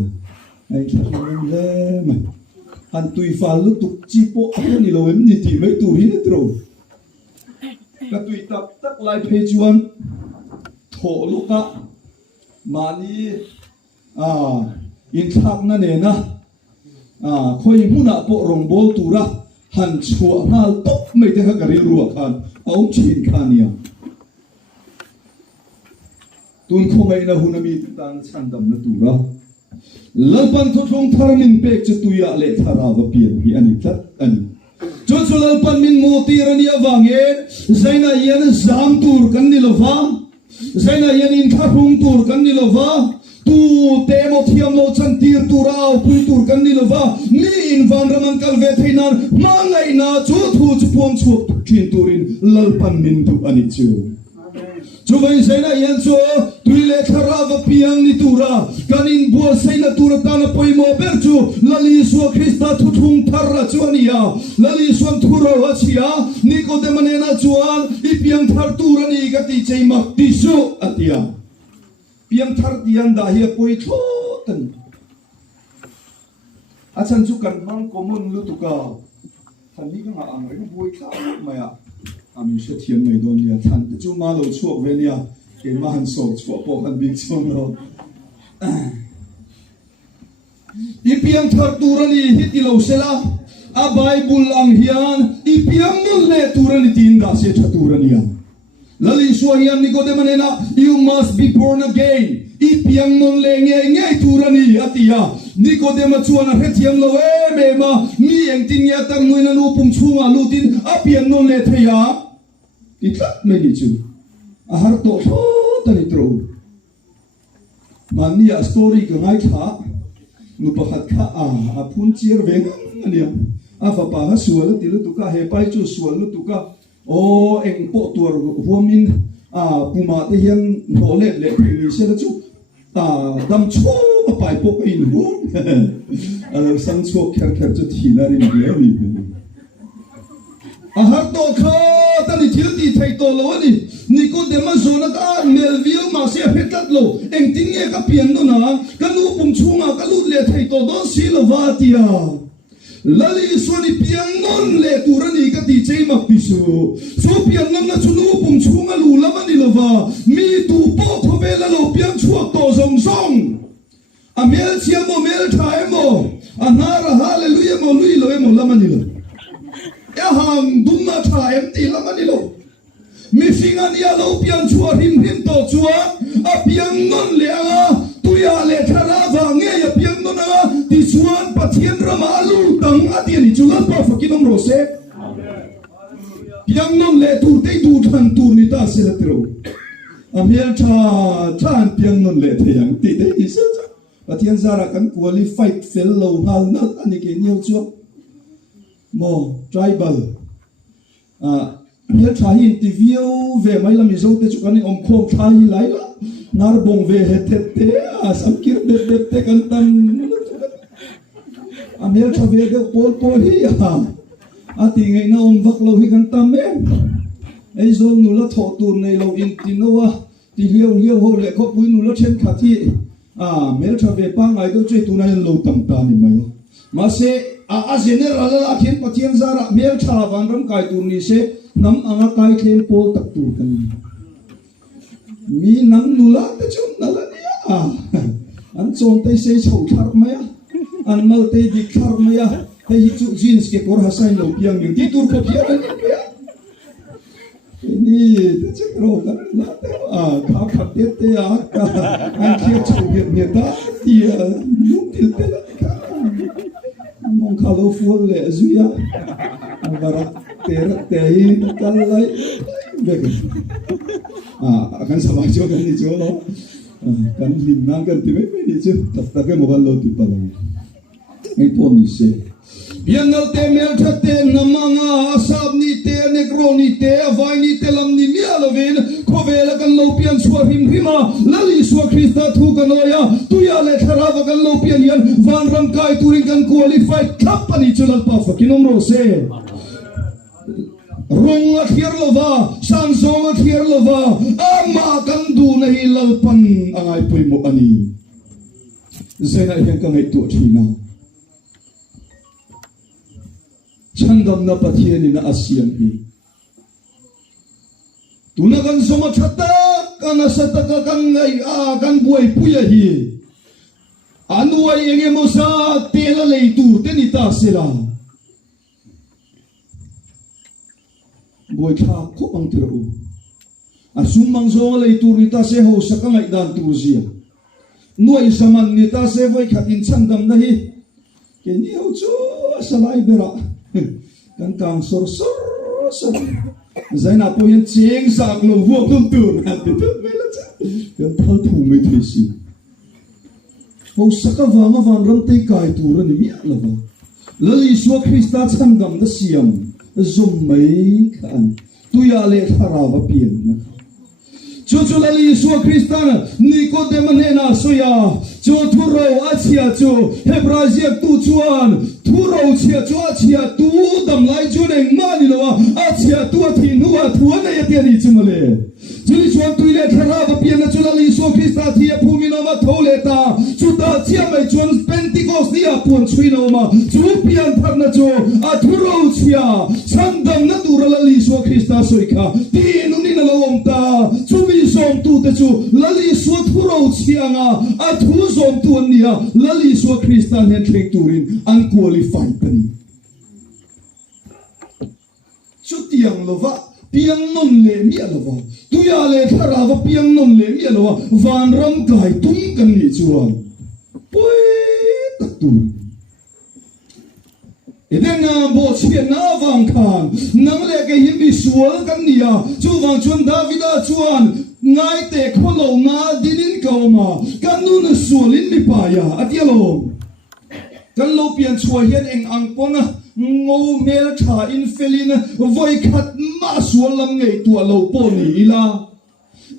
ai thla le ma an tui fal lu tu chi po ni lo em ni ti mai tu hin tro ka tui tak lai phei chuan tho lu ka mani in thak na ne na khoi huna po rong bol tura han chua ngal tok mai te ka karil ruwa khan au chin khania tun khomai na hunami tan chandam na tura lalpan thothong tharmin pek chu tuya le tharawa pian hi ani tlat ani chu lalpan min moti rani awange zaina yan zam tur kan ni lova zaina yan in thapung tur kan ni lova tu temo thiam lo chan tir turao pui tur kan ni lova ni in van raman kal ve thainan mangai na chu thu chu pom chu thin turin lalpan min tu ani chu chu vai zaina yan chu tuile tharawa piang ni tura kanin bua zaina tura tana poimo ber chu lali Yesu Krista thu thung tharra chuania lali suan thuro achia Nicodemanena chuan ipiang thar turani ka ti cheimak ti su atia piang thar tiang da hi poi thotan achan chu kan mang komun lu tuka thani ka ang ri boi kha maya ami she thiam mai don ya than chu ma lo chuak ve nia ke ma han so chu po kan big chong lo ipiang thar turani hiti lo sela a bible ang hian ipiang mun le turani tin da se thaturania lali suahian Nicodemanena you must be born again ipiang mun le nge turani atia Nicodema chuan a hethiam lo me ma mi eng tin ya tam nuina lu pum chunga lu tin apian mun le theya itlat me ni chu a har to tani tro mania story ka ngai tha nu pakhat kha a phun chir veng ania a fa pa ha sual ti lu tu ka he pai chu sual lu tu ka ô anh bộ tuổi huamin puma te hian nổ lệ lệ thì sẽ là chút đâm chua mà phải bộ in huống sang chua khéo khéo cho thì là đi nhớ đi hát to kha ta đi thiếu đi thầy to lâu đi ni cô để mà zona ka melville mà sẽ hết cắt lâu anh tính nghe cái biển đó na cái lũ bùng chung cái lũ lệ thầy to đó xí là vạ tia lali suani piang non le turani ka ti chei mak pisu so piang non na chunu pum chunga lu lama ni lova mi tu po khobe la lo piang chuak to zong zong amel chia mo mel thai mo anara hallelujah mo lui lo mo lama ni lo ya hang dum na thai em ti lama ni lo mi fingan ya lo piang chua him him to chua a piang non le a tuya le thara va nge ya piang non a ti chuan pathian rama lu tang atian ni chuan pa fakinom rose piang non le tu te tu than tu ni ta se la tro amel than piang non le the yang ti te ni sa pathian zara kan qualified fellow hal na ani ke niu chu mo tribal amel tha hi interview ve mai lam zo te chu kan om khom tha hi lai la nar bong ve he te asam kir de te kan tan amel tha ve de pol hi ati ngai na om vak lo hi kan tam me ei zon nu la tho tur nei lo in tin no wa ti hiu ho le kho pui nu la chen kha thi mel tha ve pa ngai do chei tu na lo tam ta ni mai ma se a general la khen pathian zara mel tha van ram kai tur ni se nam anga kai khen pol tak tur kan mi nam nu la te chum na la ni an chon te se chho thar mai an mal te di thar mai te hi chu jeans ke kor hasai lo piang ni ti tur ko piang ni te che ro kan la te kha kha te an khia chho ge ta ti nu ti te la ka mong kha lo fu le zuya an bara te hi kal lai ve akan sama jo kan ni jo lo kan lim nang kan ti me ni jo ta ke mobile lo ti pa la ai pon ni se biangal te mel thate namanga asab ni te negro ni te avai ni te lam ni mi alovin khovela kan lo pian suar him hima lali suar krista thu kan oya tu ya le thara va kan lo pian yan van ram kai turin kan qualified company chulal pa fakinom ro se rong a thier lova san zong a thier lova ama kan du na hi lalpan angai pui mo ani zena hian kan ai tu thina chandam na pathian in asiam hi tuna kan soma thata kan asataka kan ngai kan buai puya hi anuai enge mosa tela leitu tenita sela boy kha ko ang tiro asum mang zo leitu rita se ho sakangai dan tu zia nuai zaman ni ta se voi khatin chandam na hi ke ni ho chu salai bera kan kang sor zaina po yen cheng sak lo huo kum tu na ti tu me la cha kan thal thu me thi si ho sakava ma van ram te kai tu ra ni mi la ba lali so krista chandam da siam zum mai khan tu ya le thara va pian na chu lali so krista nikodem ne na so ya chu thu ro achia chu hebrazia tu chuan thu ro chia chu achia tu dam lai chu neng mani lo achia tu thi nuwa thu na ya ti ni chumale chuli chuan tu le thara va pian na chu lali so krista thi phumi no ma thole ta chu ta chia mai chuan pentecost dia pon chui no ma chu pian thar na chu a thu ro chia chandam na tu lali so krista soika ti nu ni na lo om ta chu bi som tu te chu lali so thu ro chia nga a thu som tu nia lali so krista nen thek turin unqualified tani chu tiang lova piang non le mi alova tu ya le thara va piang non le mi alova van ram kai tum kan ni chuan poi tak tu edena bo chien na wang khan nang le ke him bi sual kan nia chu wang chuan davida chuan ngai te kholo na dinin kauma kanun sualin mi pa ya atialo kan lo pian chua hian eng ang pona ngo mel tha in felin voi khat ma sual lam ngei tua lo poni ila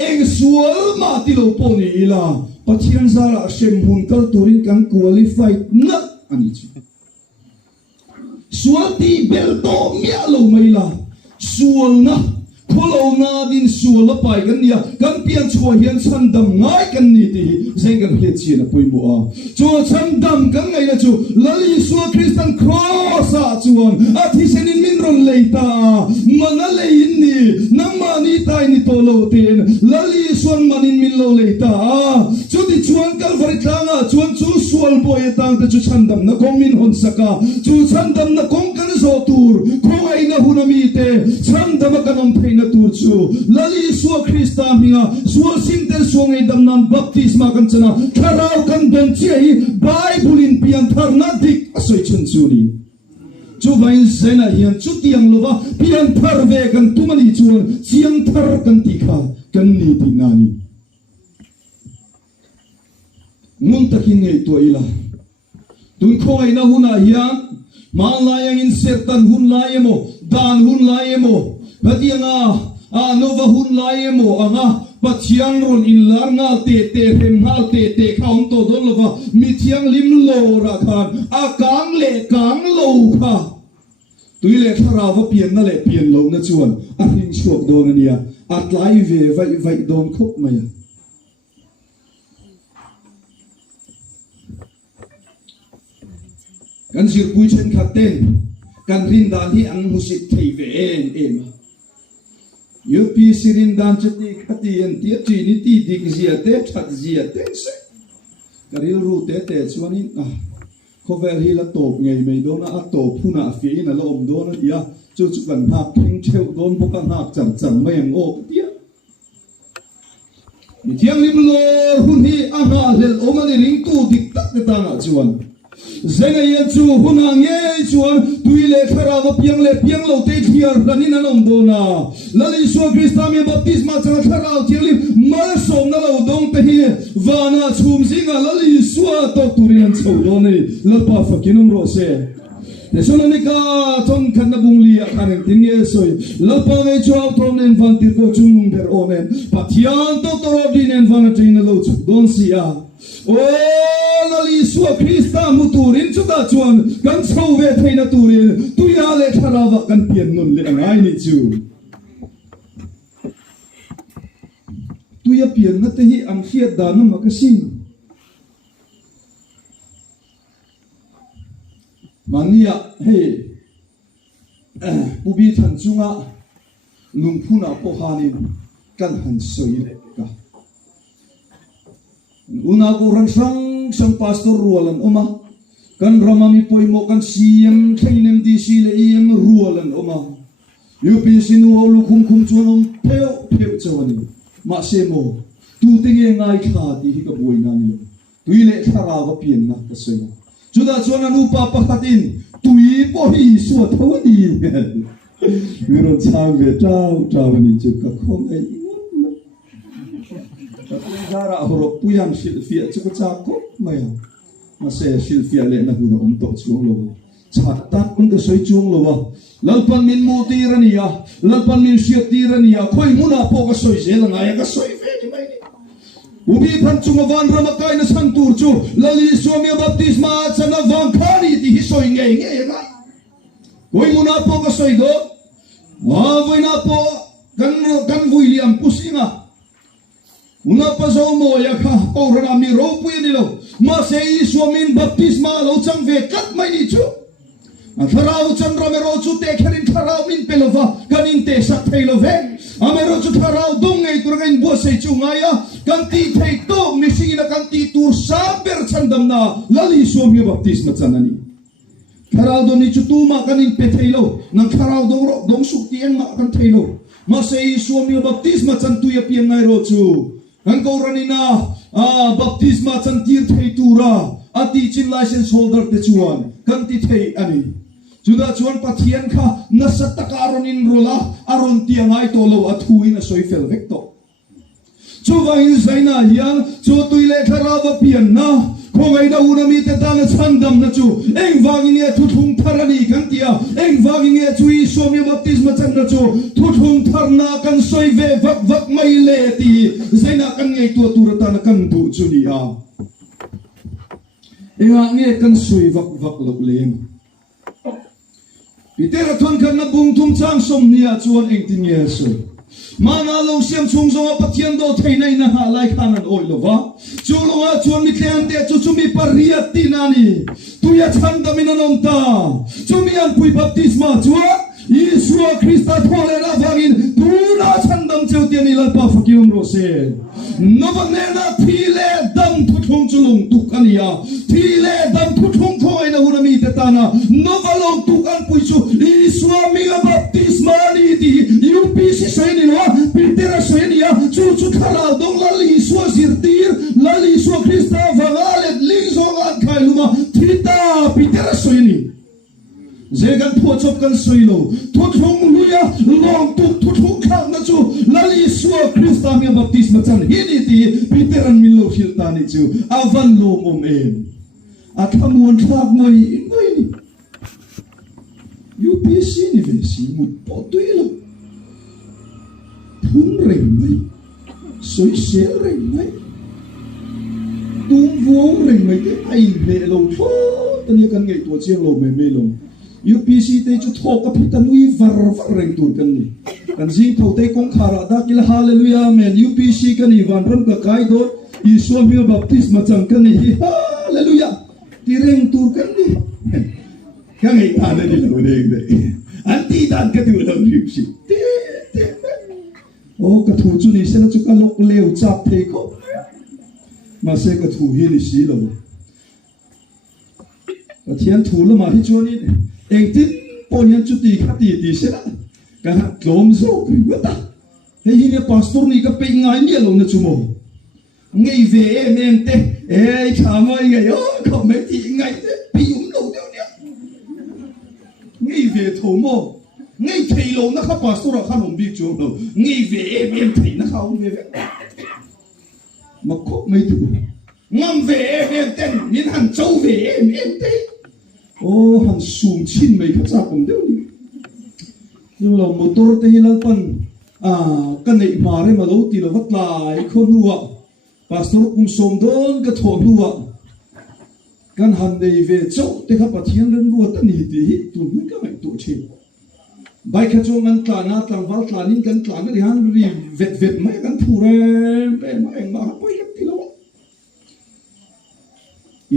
eng sual ma ti lo poni ila pathian zara shem hun kal turin kan qualified na ani chu sual ti bel to mia lo mai la sual na kholo na din sual la pai kan nia kan pian chua hian chan dam ngai kan ni ti zeng kan hiat chi na pui mo a chu chan dam kan ngai la chu lali sual Christian cross a chuan a thi senin min ron leita mana lein ni nang mani tai ni to lo ten lali sual manin min lo leita chu ti chuan Calvary tlanga chuan chu sual boy tang te chu chan dam na kong min hon saka chu chan dam na kong kan zo tur ko ai na hunami te chan dam kanom na tur chu lali suwa Krista minga suwa simtel suwangay damnan baptisma kan chana karaw kan don chiyay Bible in pian tharna dik asoy chun chuni chu vain zena hiyan chu tiyang lova pian tharve kan tumani chuan siyang thar kan tikha kan ni tinani ngun takin ngay to ila tun ko ay na huna hiyan maalayang insertan hun layemo dan hun layemo Katianga nova hun laie mo anga pathiang ron in lar nga te hem ngal te kaun to don lova mithiang lim lo ra khan a kang le kang lo kha tuile thara va pian na le pian lo na chuan a hing shok don ania at lai ve vai don khop maya kan sir pui chen khaten kan rin dan hi ang musik thei ve em UP sirin dan chati khati an ti ni ti dik zia te that zia te se karil ru te chuanin khovel hi la top ngei mei do na a to phuna fi na lom do na dia chu kan hak thing theu don bo ka hak cham mai ang ok dia ni thiang lim lor hun hi anga hel omani ring tu dik tak te ta na chuan zena yan chu huna nge chuan tuile khara wa piang lo te thiar ranin anom do na lali so Krista mi baptisma chang khara thiali mal som na lo dong te hi wana chum zinga lali suwa to turian chho do ni lapa fakinum ro se te sonanika ton khanna bungli a khanen tinge soi lapa ve chaw tom nen van tir ko chunung ber onen pathian to din en van train lo chu don sia lali suwa Krista muturin chuta chuan kan chho ve theina turin tuya le tharawa kan pian nun le angai ni chu tuya pian na te hi ang hiat da na makasin mania he ubi than chunga lungphuna po hanin kan han soi le ka una ko ran sang pastor rualan oma kan ramami poimo kan siam khainem di sile im rualan oma yupi sinu lu khum chunom peu chawani ma semo tu tinge ngai kha di hi ka boina ni tuile thara wa pian na ka soya chuda chuan anu pa pakhatin tui po hi so thawani wiro chang ve tau ni chu ka khom ai Zara horok puyang silfia cukup cakap maya masih silfia le na guna untuk cung lo catat pun kesoi cung lo lalpan min mutirania lalpan min siatirania koi muna po kesoi zelang ayah kesoi ve di mai ubi pan cung van ramakai na santur chu lali suami baptisma sana vangkari di hisoi ngai ngai koi muna po kesoi do voi na po kan William pusinga una paso mo ya kha ora mi ro pu ni lo ma se suamin baptisma lo chang ve kat mai ni chu a tharau chan ro me ro chu te kharin tharau min pelova kanin te sa thailo ve a me ro chu tharau dong ngai tur gain bo se chu ngaya kan ti thei to mi singina kan ti tur sa ber chandam na lali suami baptisma chanani tharau do ni chu tu ma kanin pe thailo nang tharau dong suk ti ang ma kan thailo ma se suami baptisma chan tu ya pian ngai ro chu ang kauranina baptisma chan tir thei tura ati chin license holder te chuan kan ti thei ani chuda chuan pathian kha na satakaron in rola aron tiangai to lo athuin a soi fel vek to chu vai zaina hian chu tuile kharawa pian na ko ngai da una mi te ta na chandam na chu eng wangi nge thu thung tharani kan tia eng wangi nge chu I somia baptisma chan na chu thu thung tharna kan soi ve vak vak mai le ti zaina kan ngai tu turata na kan tu chu ni a enga nge kan soi vak vak lo lem Peter thon kan na bung thum chang som nia chuan eng tin ye so mana lo siam chung zo pathian do theinai na ha lai khan an oi lova chu longa chuan mi tlen te chu chu mi pariat tinani tu ya chan da min anom ta chu mi an pui baptisma chuan Yeshua Christa thole la vangin tu na chan dam cheu tian ni la pa fakium ro se no va ne na thile dam thu thung chu long tu kania thile dam thu thung thoi na huna mi te ta na no va long tu kan pui chu Yeshua mi ga baptisma ni di UPC sai ni no Peter sai ni ya chu chu khala dong la Yeshua zirtir la Yeshua Christa vangalet ling zo an khai luma thita Peter sai ni Zegan puachop kan soilo thuthung luya long tu thu khang na chu lali suwa Krista mi baptisma chan hini ti Peter an milo hilta ni chu avan lo om em athamuan thak moi ni UPC ni vesi mut potuilo phun reng mai soi sel reng mai tung vô reng mai ke ai le lo tho tani kan ngai to chiang lo mai mai lo UPC te chu thok ka phitan ui var reng tur kan ni kan jing tho te kong khara da kil hallelujah amen UPC kan ni van ram ka kai do Yeshua mi baptisma chang kan ni hallelujah ti reng tur kan ni ka ngai ta na ni lo deng de anti dan ka tu lo UPC te o ka thu chu ni se na chu ka lok leu chap the ko ma se ka thu hi ni si lo ka thian thu lo ma hi chu ni eng tin ponyan chu ti khati ti se la ka klom zo ku ta he hi ne pastor ni ka pe ngai ni lo na chu mo ngai ve em te e cha mai ngai yo ko me ti ngai te pi um lo de ne ngai ve tho mo ngai thei lo na kha pastor kha nom bi chu lo ngai ve em thei na kha ve ve ma ko me tu ngam ve em ten min han chou ve em te oh han sum chin mai kha cha kom deu ni nu lo motor te hilal pan kan nei mare ma lo ti lo vat lai kho nuwa pastor kum som don ka tho nuwa kan han nei ve chau te kha pathian ren ruwa ta ni ti tu nu ka mai to che bai kha chong an tla na tlang wal tla nin kan tla na ri han ri vet mai kan phure pe mai ma poi ti lo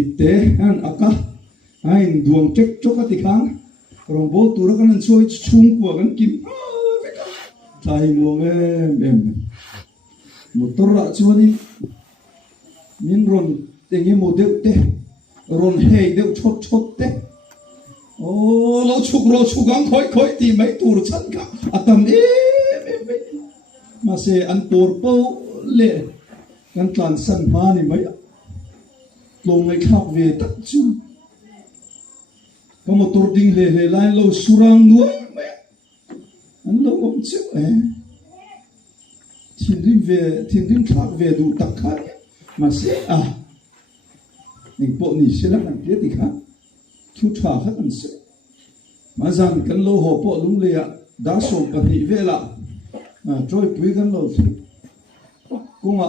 itte an aka Ain duang cek cokat ikhang rong bol tura kan choi chung kwa kan kim thai muang em motor ra chuani min ron tengi model te ron hei deu chot te o lo chuk ang khoi ti mai tur chan ka atam em ma se an por po le kan tlan san ma ni mai lo ngai khak ve tak chu có một tổ đình lề lai lâu surang nuôi mẹ anh lâu ông chịu thiên rim khác về đủ tắc khác mà sẽ những bộ này sẽ là làm biết thì khác thu thỏa khác anh sẽ mà rằng cái lâu họ bộ lúng lệ đã sống cái thị về là trôi quý cái lâu cũng ạ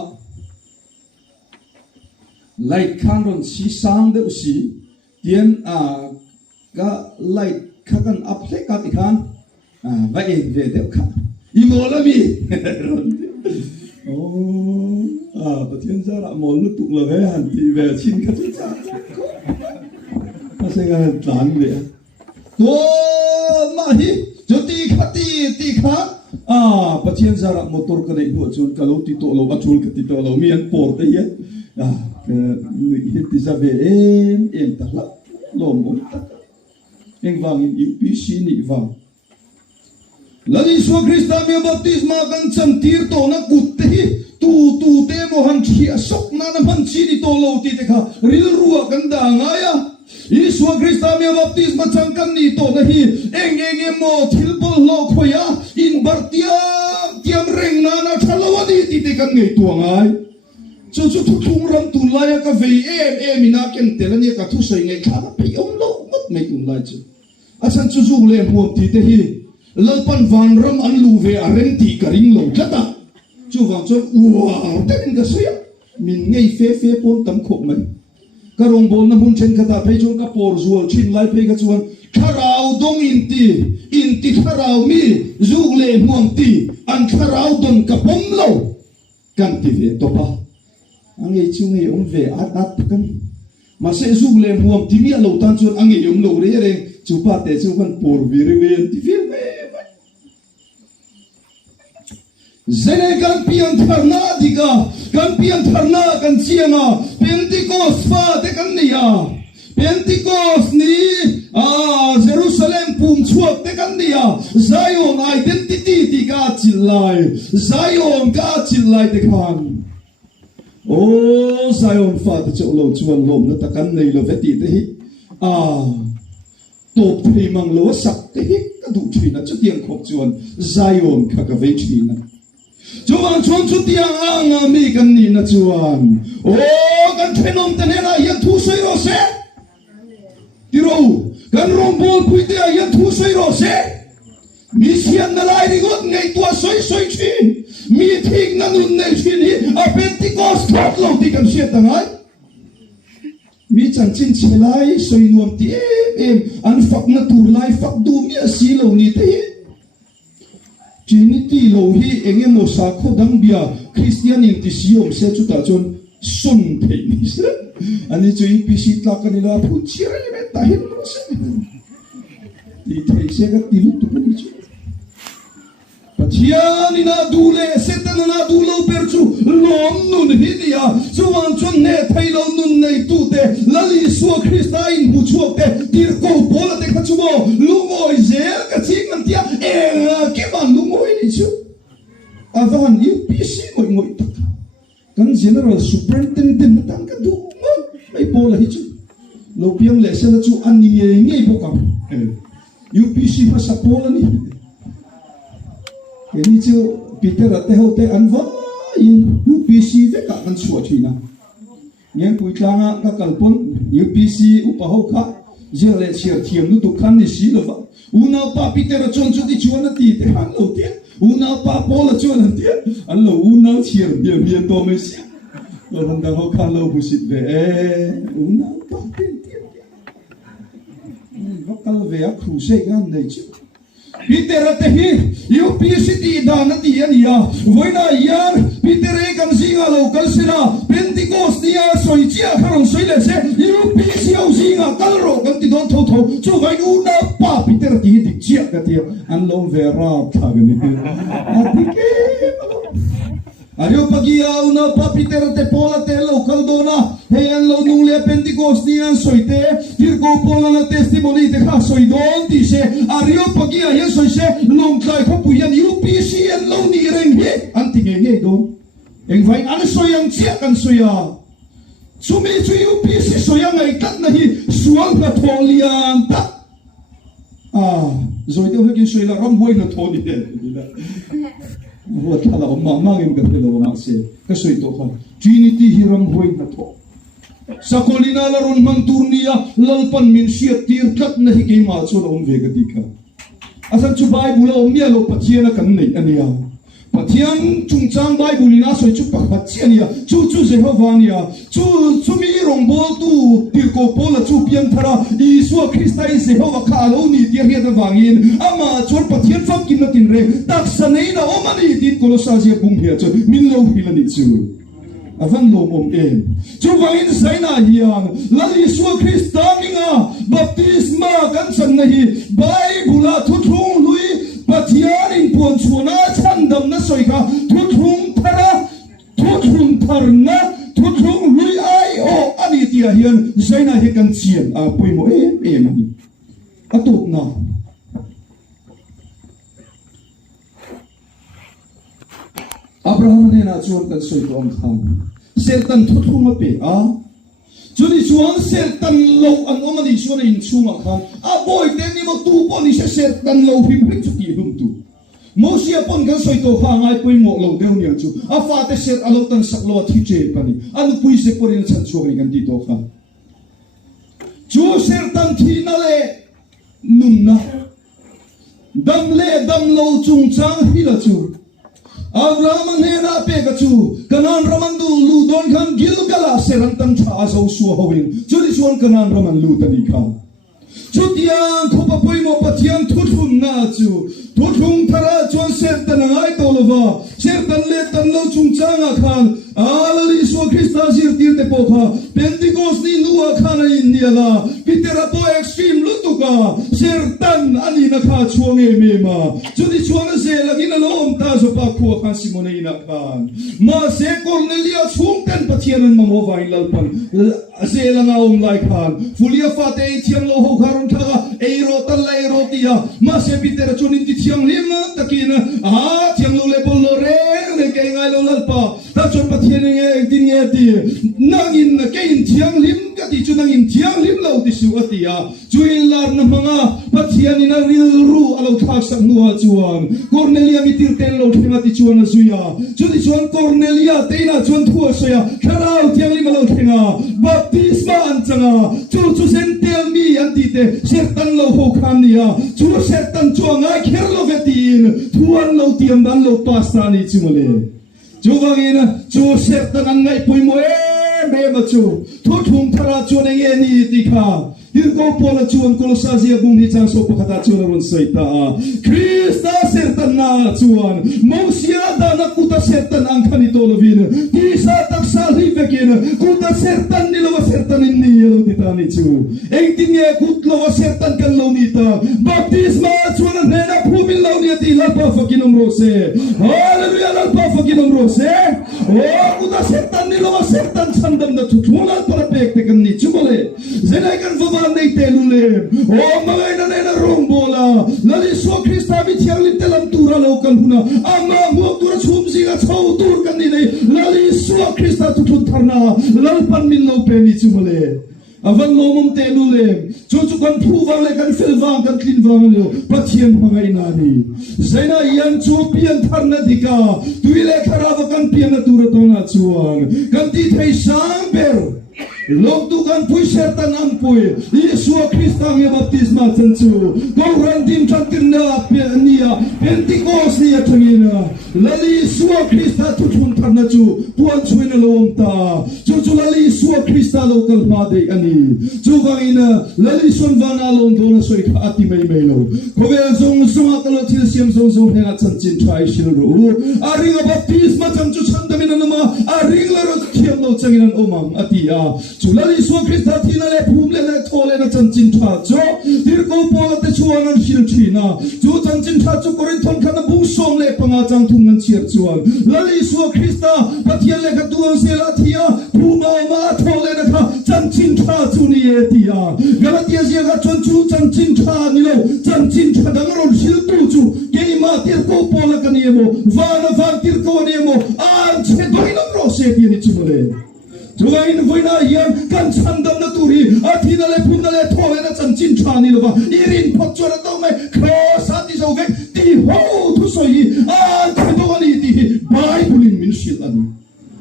lại khăn rồi xí sang đều xí tiền ka light khakan aple ka tikhan vai ve deu kha imola mi pathian zara mol lu tuk la ve han ti ve chin kha chu cha ma se ga tlan le to ma hi joti khati ti kha pathian zara motor ka nei bu chun ka lo ti to lo achul ka ti to lo mi an por te ye ni ti za ve em ta la lo mo ta eng vang in UPC ni vang lali so Krista mi baptisma kan chan tir to na kut te tu te mo han chi sok na na man chi ni to lo ti te kha ril ruwa kan da nga ya Yesu Krista mi baptisma chan kan ni to na hi eng mo thil bol lo khoya in bartia tiam reng na na thalawadi ti te kan ngei tu ngai chu thu thung ram tu lai ka ve em ina ken telani ka thu sei ngai kha pe om lo mat mai tu lai chu asan chu zu le huam ti te hi lalpan van ram an lu ve aren ti ka ring lo chata chu wang chu wow ten ka suya min ngai fe pon tam khop mai ka rong bol na mun chen khata phei chu ka por zual chin lai phei ka chuan tharau dong in ti tharau mi zu le huam ti an tharau don ka pom lo kan ti ve to pa angai chu ngai om ve at kan mà sẽ giúp lên huam thì mi lâu tan chuan anh ấy lâu đấy rồi chú ba té chú con por vir về thì phiền mẹ giờ này con pian thằng na đi cả con pian thằng na con chiang à Pentecost pha thế con này à Pentecost ní Jerusalem phum chuộc thế con này à Zion identity thì cả chỉnh lại Zion cả chỉnh lại thế con oh Zion pha thì chỗ lâu chuan lom nó ta con này là phải tỉ thế top thì mang lúa sạch thế cái đủ chuyện nó chút tiền khóc chuan Zion cả cái vị trí này chuan chút tiền ang mi cái này nó chuan oh cái chuyện ông tên là hiện thu suy rồi sẽ đi đâu cái rong bol quy tế hiện thu suy rồi sẽ mi xiên na lai đi gót ngày tua suy chuyện mi thích na nun ngày chuyện hi a Pentecost thoát lâu thì cần xiên tang ai mi chẳng chín chế lai suy nuông ti em an phật na tur lai phật du mi a si lâu ni te Trinity lâu hi engem no sa kho dang bia Christian in ti siom se chu ta chon sun pe ni se ani chui pi si tla ka ni la phu chi ra me ta hin no se ti thei se ga ti lu tu ni chu Pathian ina dule setan na dulo perchu lom nun hidia chuan chon ne thailo nun nei tu te lali suwa Christain bu chuak te tir ko bola te khachuo lungoi zel ka ching an tia ke ban lungoi ni chu avan UPC ngoi kan general superintendent tang ka du mai bola hi chu lo piang le se la chu an ni nge bo ka UPC fa sa bola ni ini chu Peter ate hote anwa in UPC ve ka kan suwa thina ngem pui tlanga ka kalpon UPC upaho kha jele chiar thiam nu tu khan ni si lova una pa Peter chon chu ti chuan ti te han lo te una pa pola chuan an te an lo una chiar bien to me si lo han da ho khan lo busit ve una pa te vakal ve a crusade gan nei chu Peter ate hi UPC ti dana ti ania voina yar Peter e kan singa local sina Pentecost dia soi chia kharong soi le se UPC au singa kalro kan ti don tho chu vai una pa Peter ti dik chia ka ti an lo vera tha ga ni atike Ario pagia una pa Peter te pola te local dona he an lo nung le Pentecost dia soi te tir ko pola na testimony te kha soi don ti se ario pagia ye soi se long kai kho puyan UPC an lo ni reng he an ti nge don eng vai an soi ang chia kan soya sumi chu UPC soya ngai kat na hi sual ka tholian ta rồi tôi hơi suy là rong bôi nó thôi đi Hua thala o mamangin ka pelo na se ka soi to khan Trinity hiram hoi na to sakolina la ron mang turnia lalpan min sia tir tat na hi ke ma chu om ve ka dikha asan chu bible om mia lo pathiana kan nei ania pathian chungchang bible ina soi chu pakhat chiania chu jehovania chu mi rong bol tu tir ko pola chu pian thara isu Christai jehova kha lo ni tir he da wangin ama chor pathian fam kin na tin re tak sanei na omani tin kolosasia bum he chu min lo hilani chu avan lo mom em chu wangin saina hiang lali isu Christaminga baptisma kan san nahi bible thu thung lui pathian in puan chuna chandam na soika thu thung tharna thu thung lui ai o ani tia hian zaina he kan chian a poimo em ni atut na Abraham ne na chuan kan soi tom khan sertan thu thung pe chuni chuan sertan lo an omani chuan in chunga khan a boy te ni mo tu po ni se sertan lo him chu ti hum tu Mosia pon kan soi to kha ngai poi mo lo deu ni chu a fa te ser alo tan sak lo thi che pani anu pui se porin chan chuak ni kan ti to kha chu ser tan thi na le num na dam le dam lo chung chang hi la chu Abraham ne na pe ka chu kanan raman du lu don kan Gilgala seran tan tha zo su howin chu di chuan kanan raman lu ta ni kha Chutiang khopa poimo patiang thuthum na chu thuthum thara chuan ser tan ngai to lova ser tan le tan lo chung changa khan alali so Krista sir tir te pokha Pentecost ni nuwa khana in niala pitera po extreme lutuka ser tan ani na kha chuang e me ma chudi chuan se lagin alom ta so pa khu khan simone ina khan ma se Cornelia chung kan pathian ma mo vai lalpan se langa om lai khan fulia fate thiang lo ho kharon tha eiro tal eiro tia ma se pitera chunin ti thiang lima takina a thiang lo le bol lo re le ke ngai lo lalpa ta chon pathian nge tin nge ti nangin na ke in thiang lim ka ti chu nangin thiang lim lo ti su atia chuin lar na manga pathian in a ril ru alo thak sak nuwa chuan Cornelia mi tir ten lo thima ti chuan zuya chu ti chuan Cornelia teina chuan thua soya kharau thiang lim lo thinga baptisma an changa chu sen tel mi an ti te sertan lo ho khan nia chu sertan chuanga kher lo vetin thuan lo tiam dan lo pasta ni chumale Juvangina, Joe Sertan and Night Poimo, Bebachu, Totum Tara Chone ni Tika. You go Pola Chu and Colossasia Bunita Sopata Chuna Saita. Krista Sertana Chuan, Mosia Dana Kuta Sertan and Canitolovin, Tisa Taksali Vekin, Kuta Sertan Nilova Sertan in Nilo Titani Chu, 18 year Kutlo Sertan Kalonita, Baptisma Chuan and Nena Pumil Launia Lapa Fakinum Rose, Hallelujah Lapa Fakinum Rose, oh Kuta Sertan Nilova Sertan Sandam the Tutula Parapek taken Nichumale, Zenakan Vava. Nei telule o mga ina rombola lali so Krista bi thiang lim telam tura local huna ama mo tura chumsi ga chau tur kan ni lali so Krista tu tharna lalpan min lo pe ni chumale avan lomum telule chu kan phuwang le kan felwang kan klinwang lo pathian mga ina ni zaina yan chu pian tharna dika tuile kharawa kan pian na tura tona chuang kan ti thai samber Log tu kan pui sertan ampui Yesua Krista mi baptisma tentu Kau randim chantirna nia Pentecost nia tangina Lali Yesua Krista tutun tarna chu Puan chuina lom ta Chu lali Yesua Krista local made ani Chu vangina lali son vana lom dona soi ka ati mai lo Kovel zong zong akalo til siam zong zong henga chanchin trai shiru Aringa baptisma chanchu chandamina nama Aring laro thiam lo changinan omang ati ya Chulali so Krista thina le phumle le thole na chanchin tha cho tirko pola te chuan an hil thina chu chanchin tha chu korin thon khana bung som le panga chang thung nan chiar chuan lali so Krista pathian le ka tuan se la thia phuma ma thole na kha chanchin tha chu ni e tia galatia je ga chon chu chanchin tha ni lo chanchin tha dang ron hil tu chu ke ma tirko pola ka ni mo van tirko ni mo an che doinam ro se ti ni chumale Tuain voina yan kan chandam na turi athina le phumna le thole na chanchin thani lova irin photchora to me cross ati so ve ti ho thu soi a thdo ni ti bible min shilani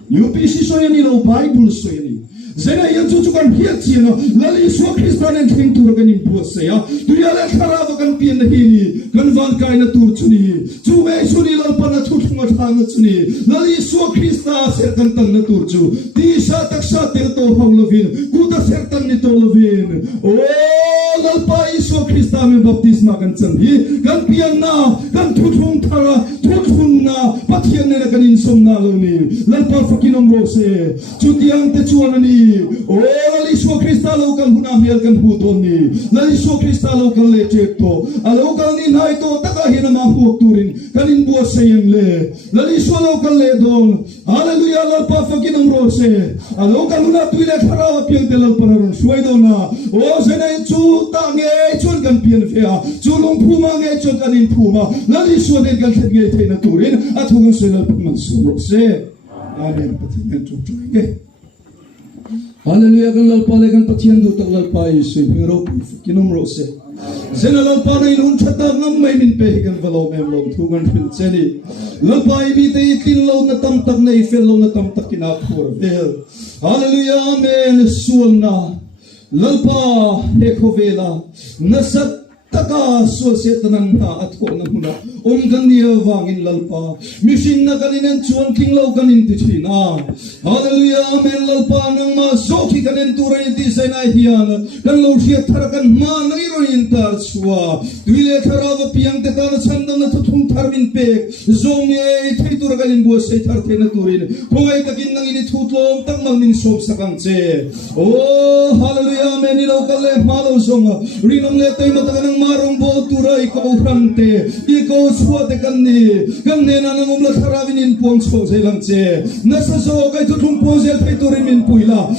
UPC soyani lo bible soyani zena yan chu kan hiat chino lali so Kristan en thing tur kan impu se ya tu ya le khara kan pian na hini kan van kai na tur chuni chu me suni lo pa na thu thunga thang chuni lali so Krista ser kan tan na tur chu ti sa tak sa tel to honglovin ku ta ser tan ni to lovin o lal pa iso Krista me baptisma kan chan hi kan pian na kan thu thung thara thu thun na pathian ne kan in som na lo ni lal pa fakinom ro se chu tiang te chuan ani o lali so Krista lo kan huna mel kan hu don ni lali so Krista lo kan le tek to alo kan ni nai to taka hina ma hu turin kan in bua sayang le lali so lo kan le don hallelujah lal pa fakinom ro se alo kan huna tuile khara piang te lal paron suai do na o sene chu ta nge chon kan pian fea chu long phuma nge chon kan in phuma lali so de kan thet nge theina turin athung se lal pman su ro se amen pathian chu chu nge Hallelujah kan lalpa le kan pathian du tak lalpa Yesu hingro kinom ro se General pa na inun chata ngam mai min pe kan valo mem lom thungan phil cheni lalpa ibi te tin lo na tam tak na ifel lo na tam tak kina khur vel hallelujah amen sualna lalpa ekhovela nasat taka suasetanan ta at ko na huna gania wangin lalpa mission na kaninen chuan kinglaw kanin tichina hallelujah amen lalpa nang ma soki kanin turay ti sana hiyan kan lo siya tarakan ma nangiroin ta suwa tuile karawa piyang teta na sandang na tutung tarmin pek zonge tay turaganin buwas say tarte na turin kung ay takin nang initutlong tangmang min sob sa kangse oh hallelujah amen ilaw kale malaw zonga rinong letay mataganang marong bo turay ikaw rante ikaw suwate kanni kamne na nang umla karavinin puang so sa ilang tse nasa so kay tutung po siya kay turimin puila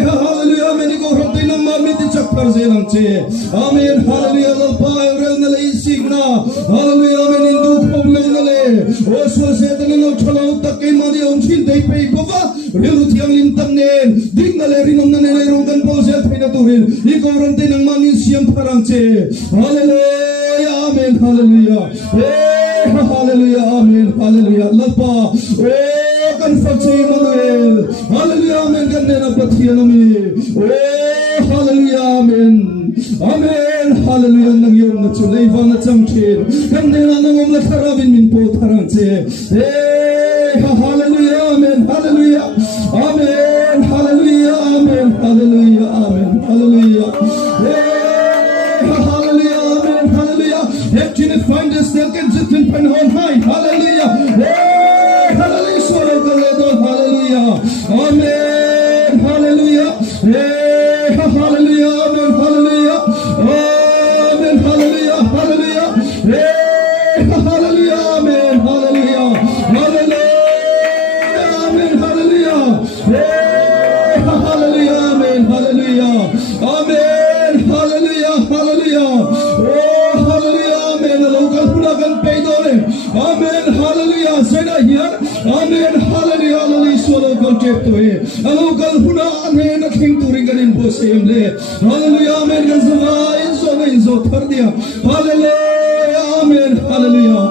hallelujah amen ikaw rante nang mamiti chakpar sa ilang tse amen hallelujah lalpa eurel na laisig na hallelujah amen indu ponglaw na le o suwaseta na nang chalaw takay madi ang sintay pay baba riluti ang lintang nen dig na le rinong na nenay kan po siya kay naturin ikaw rante nang mamin siyang parang tse hallelujah amen hallelujah hallelujah amen hallelujah lalpa kan fakse Emmanuel hallelujah amen kan nena pathian ami hallelujah amen amen hallelujah nang yom na chulay va na chamchin kan nena nang om na karabin min po tharang che hallelujah amen hallelujah amen hallelujah amen hallelujah amen hallelujah can you find us still can sit in pen on high hallelujah hallelujah so hallelujah amen hallelujah hallelujah amen hallelujah amen hallelujah hallelujah hallelujah amen hallelujah hallelujah amen hallelujah hallelujah amen hallelujah amen hallelujah hallelujah amen hallelujah sena here amen hallelujah hallelujah swallow contact to he alokal huna amen king turing ganin bosem le hallelujah amen gazwa inzo thardia hallelujah amen hallelujah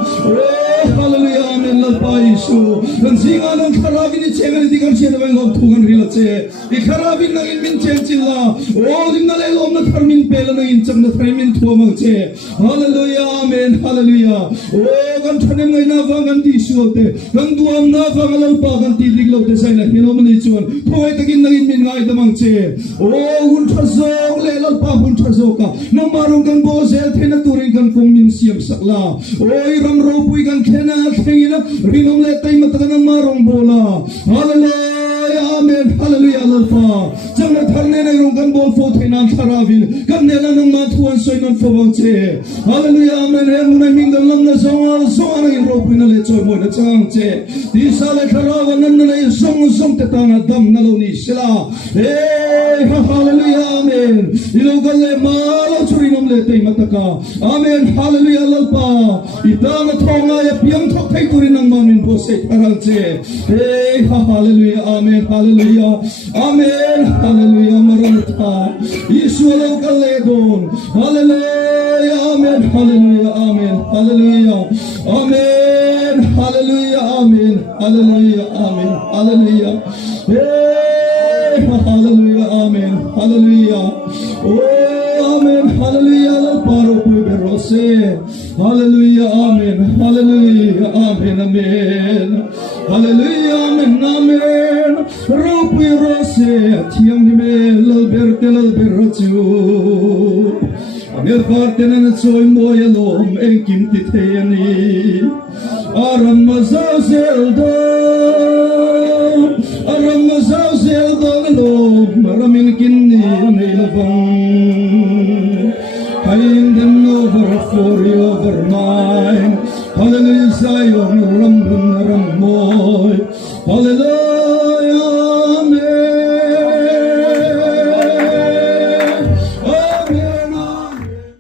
hallelujah amen lalpa isu kan singa nang kharabin chengal dikan chen bang lom thungan rilache I kharabin nang in min chen chilla all in na le lom na tharmin pela nang in chang na thaimin thuamang che hallelujah amen hallelujah kan thanem ngai na wangan ti suote kan duam na wangal pa kan ti diglo te sai na hinom ni chuan thoi takin nang in min ngai damang che hun thazok le lal pa hun thazoka na marong kan bo sel thena turing kan kong min siam sakla oi ram ro pui kan khena thengina rinom le tai matagan ang marong bola hallelujah amen hallelujah lalpa jangna tharne na rong kan bol fo thena tharavin kan ne na nang ma thuan soi non fo bang che hallelujah amen he munai mingdal lam na so ana in ro pui na le choi mo na chang che ti sa le kharawa nan na le song te ta na dam na lo ni sila hallelujah amen ilo galle malo churinom le tai mataka amen hallelujah lalpa itana thonga ya piang thok thai turin nang mamin bo se tharang che hallelujah amen hallelujah amen hallelujah maranatha iswalo galle don hallelujah amen hallelujah amen hallelujah amen hallelujah amen hallelujah amen hallelujah hallelujah amen hallelujah amen hallelujah la paro pui berose hallelujah amen hallelujah amen amen hallelujah amen amen ro pui rose thiam ni me lal berchu amer parte na choi moya lom en kim ti theyani aram mazazel do aram mazazel do lom ramin kinni neilvang kain them over for your mind hallelujah zion ram moy hallelujah